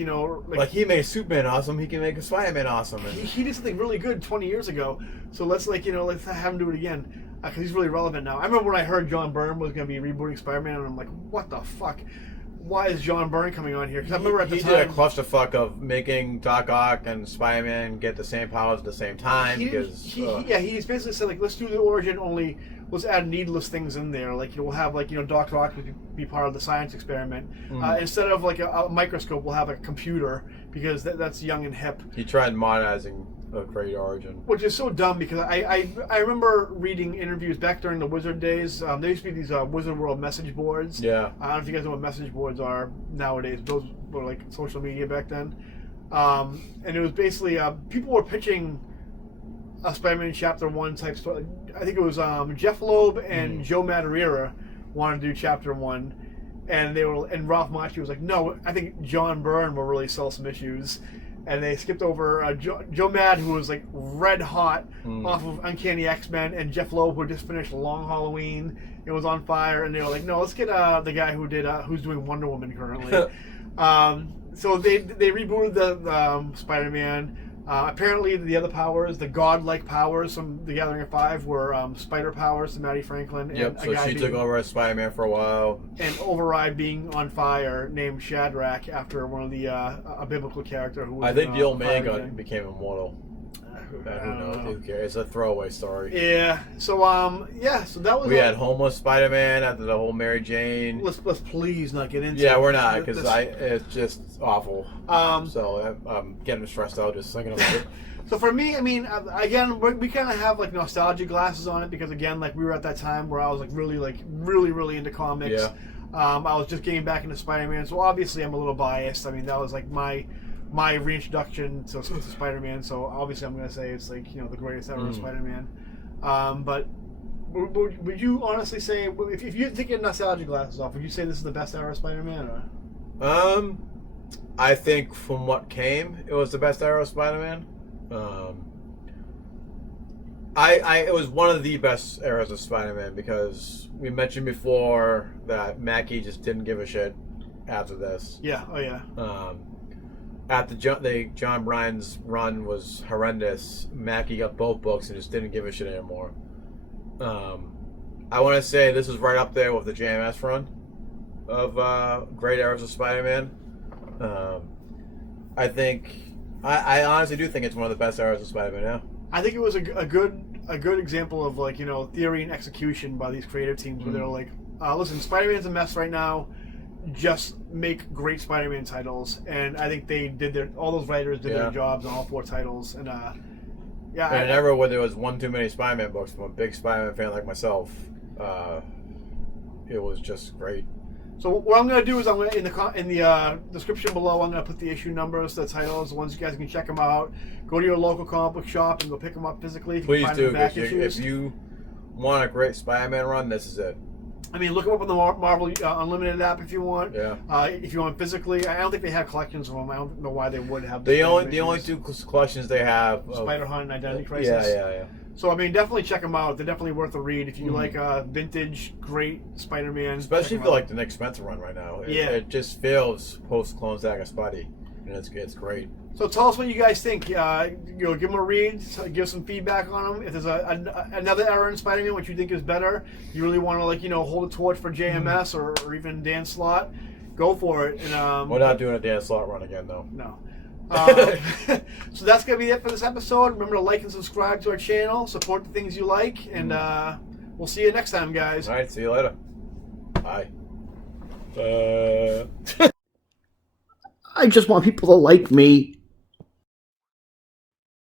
he made Superman awesome, he can make a Spider-Man awesome. And he did something really good 20 years ago. So let's let's have him do it again. Because he's really relevant now. I remember when I heard John Byrne was going to be rebooting Spider-Man, and I'm like, what the fuck? Why is John Byrne coming on here? Because I remember at the time... He did a clusterfuck of making Doc Ock and Spider-Man get the same powers at the same time. He basically said, like, let's do the origin, only let's add needless things in there. Like, we'll have, Doc Ock be part of the science experiment. Instead of, a microscope, we'll have a computer, because that's young and hip. He tried modernizing a great origin. Which is so dumb, because I remember reading interviews back during the Wizard days. There used to be these Wizard World message boards. Yeah. I don't know if you guys know what message boards are nowadays. Those were like social media back then. And it was basically people were pitching a Spider-Man Chapter 1 type story. I think it was Jeff Loeb and Joe Madureira wanted to do Chapter 1. And Ralph Macchio was like, no, I think John Byrne will really sell some issues. And they skipped over Joe Mad, who was like red hot off of Uncanny X-Men, and Jeff Loeb, who just finished Long Halloween. It was on fire, and they were like, "No, let's get the guy who's doing Wonder Woman currently." So they rebooted the Spider-Man. Apparently, the other powers, the godlike powers from the Gathering of Five, were spider powers to Maddie Franklin. Yep. And so she took over as Spider-Man for a while. And Override being on fire, named Shadrach after one of the a biblical character who was. I think the old man became immortal. Who knows? Who cares? It's a throwaway story. Yeah. So so that was. We had homeless Spider-Man after the whole Mary Jane. Let's please not get into. Yeah, we're not, because it's just awful. So I'm getting stressed out just thinking about it. So for me, I mean, again, we kind of have nostalgia glasses on it, because again, we were at that time where I was really into comics. Yeah. I was just getting back into Spider-Man, so obviously I'm a little biased. I mean, that was my reintroduction to Spider-Man, so obviously I'm going to say it's the greatest ever Spider-Man. But would you honestly say, if you take your nostalgia glasses off, would you say this is the best era of Spider-Man? Or? I think from what came, it was the best era of Spider-Man. It was one of the best eras of Spider-Man, because we mentioned before that Mackie just didn't give a shit after this. Yeah. Oh yeah. After John Bryan's run was horrendous, Mackie got both books and just didn't give a shit anymore. I want to say this is right up there with the JMS run of great eras of Spider-Man. I honestly do think it's one of the best eras of Spider-Man now. I think it was a good example of theory and execution by these creative teams, where they're like, listen, Spider-Man's a mess right now. just make great Spider-Man titles, and I think they did all those writers did their jobs on all 4 titles, and yeah. And never when there was one too many Spider-Man books from a big Spider-Man fan like myself. It was just great. So what I'm going to do is I'm going to in the description below I'm going to put the issue numbers, the titles, the ones you guys can check them out. Go to your local comic book shop and go pick them up physically. If you Please can find do. them back issues. If you want a great Spider-Man run, this is it. I mean, look them up on the Marvel Unlimited app if you want. Yeah. If you want physically, I don't think they have collections of them. I don't know why they would have. The only 2 collections they have. Spider Hunt and Identity Crisis. Yeah. So I mean, definitely check them out. They're definitely worth a read if you like vintage, great Spider-Man. Especially if you like the Nick Spencer run right now. It just feels post Clone Saga Spidey, and it's great. So tell us what you guys think. Give them a read. Give some feedback on them. If there's another era in Spider-Man which you think is better, you really want to hold a torch for JMS or even Dan Slott, go for it. And we're not doing a Dan Slott run again, though. No. So that's gonna be it for this episode. Remember to like and subscribe to our channel. Support the things you like, and we'll see you next time, guys. All right. See you later. Bye. I just want people to like me.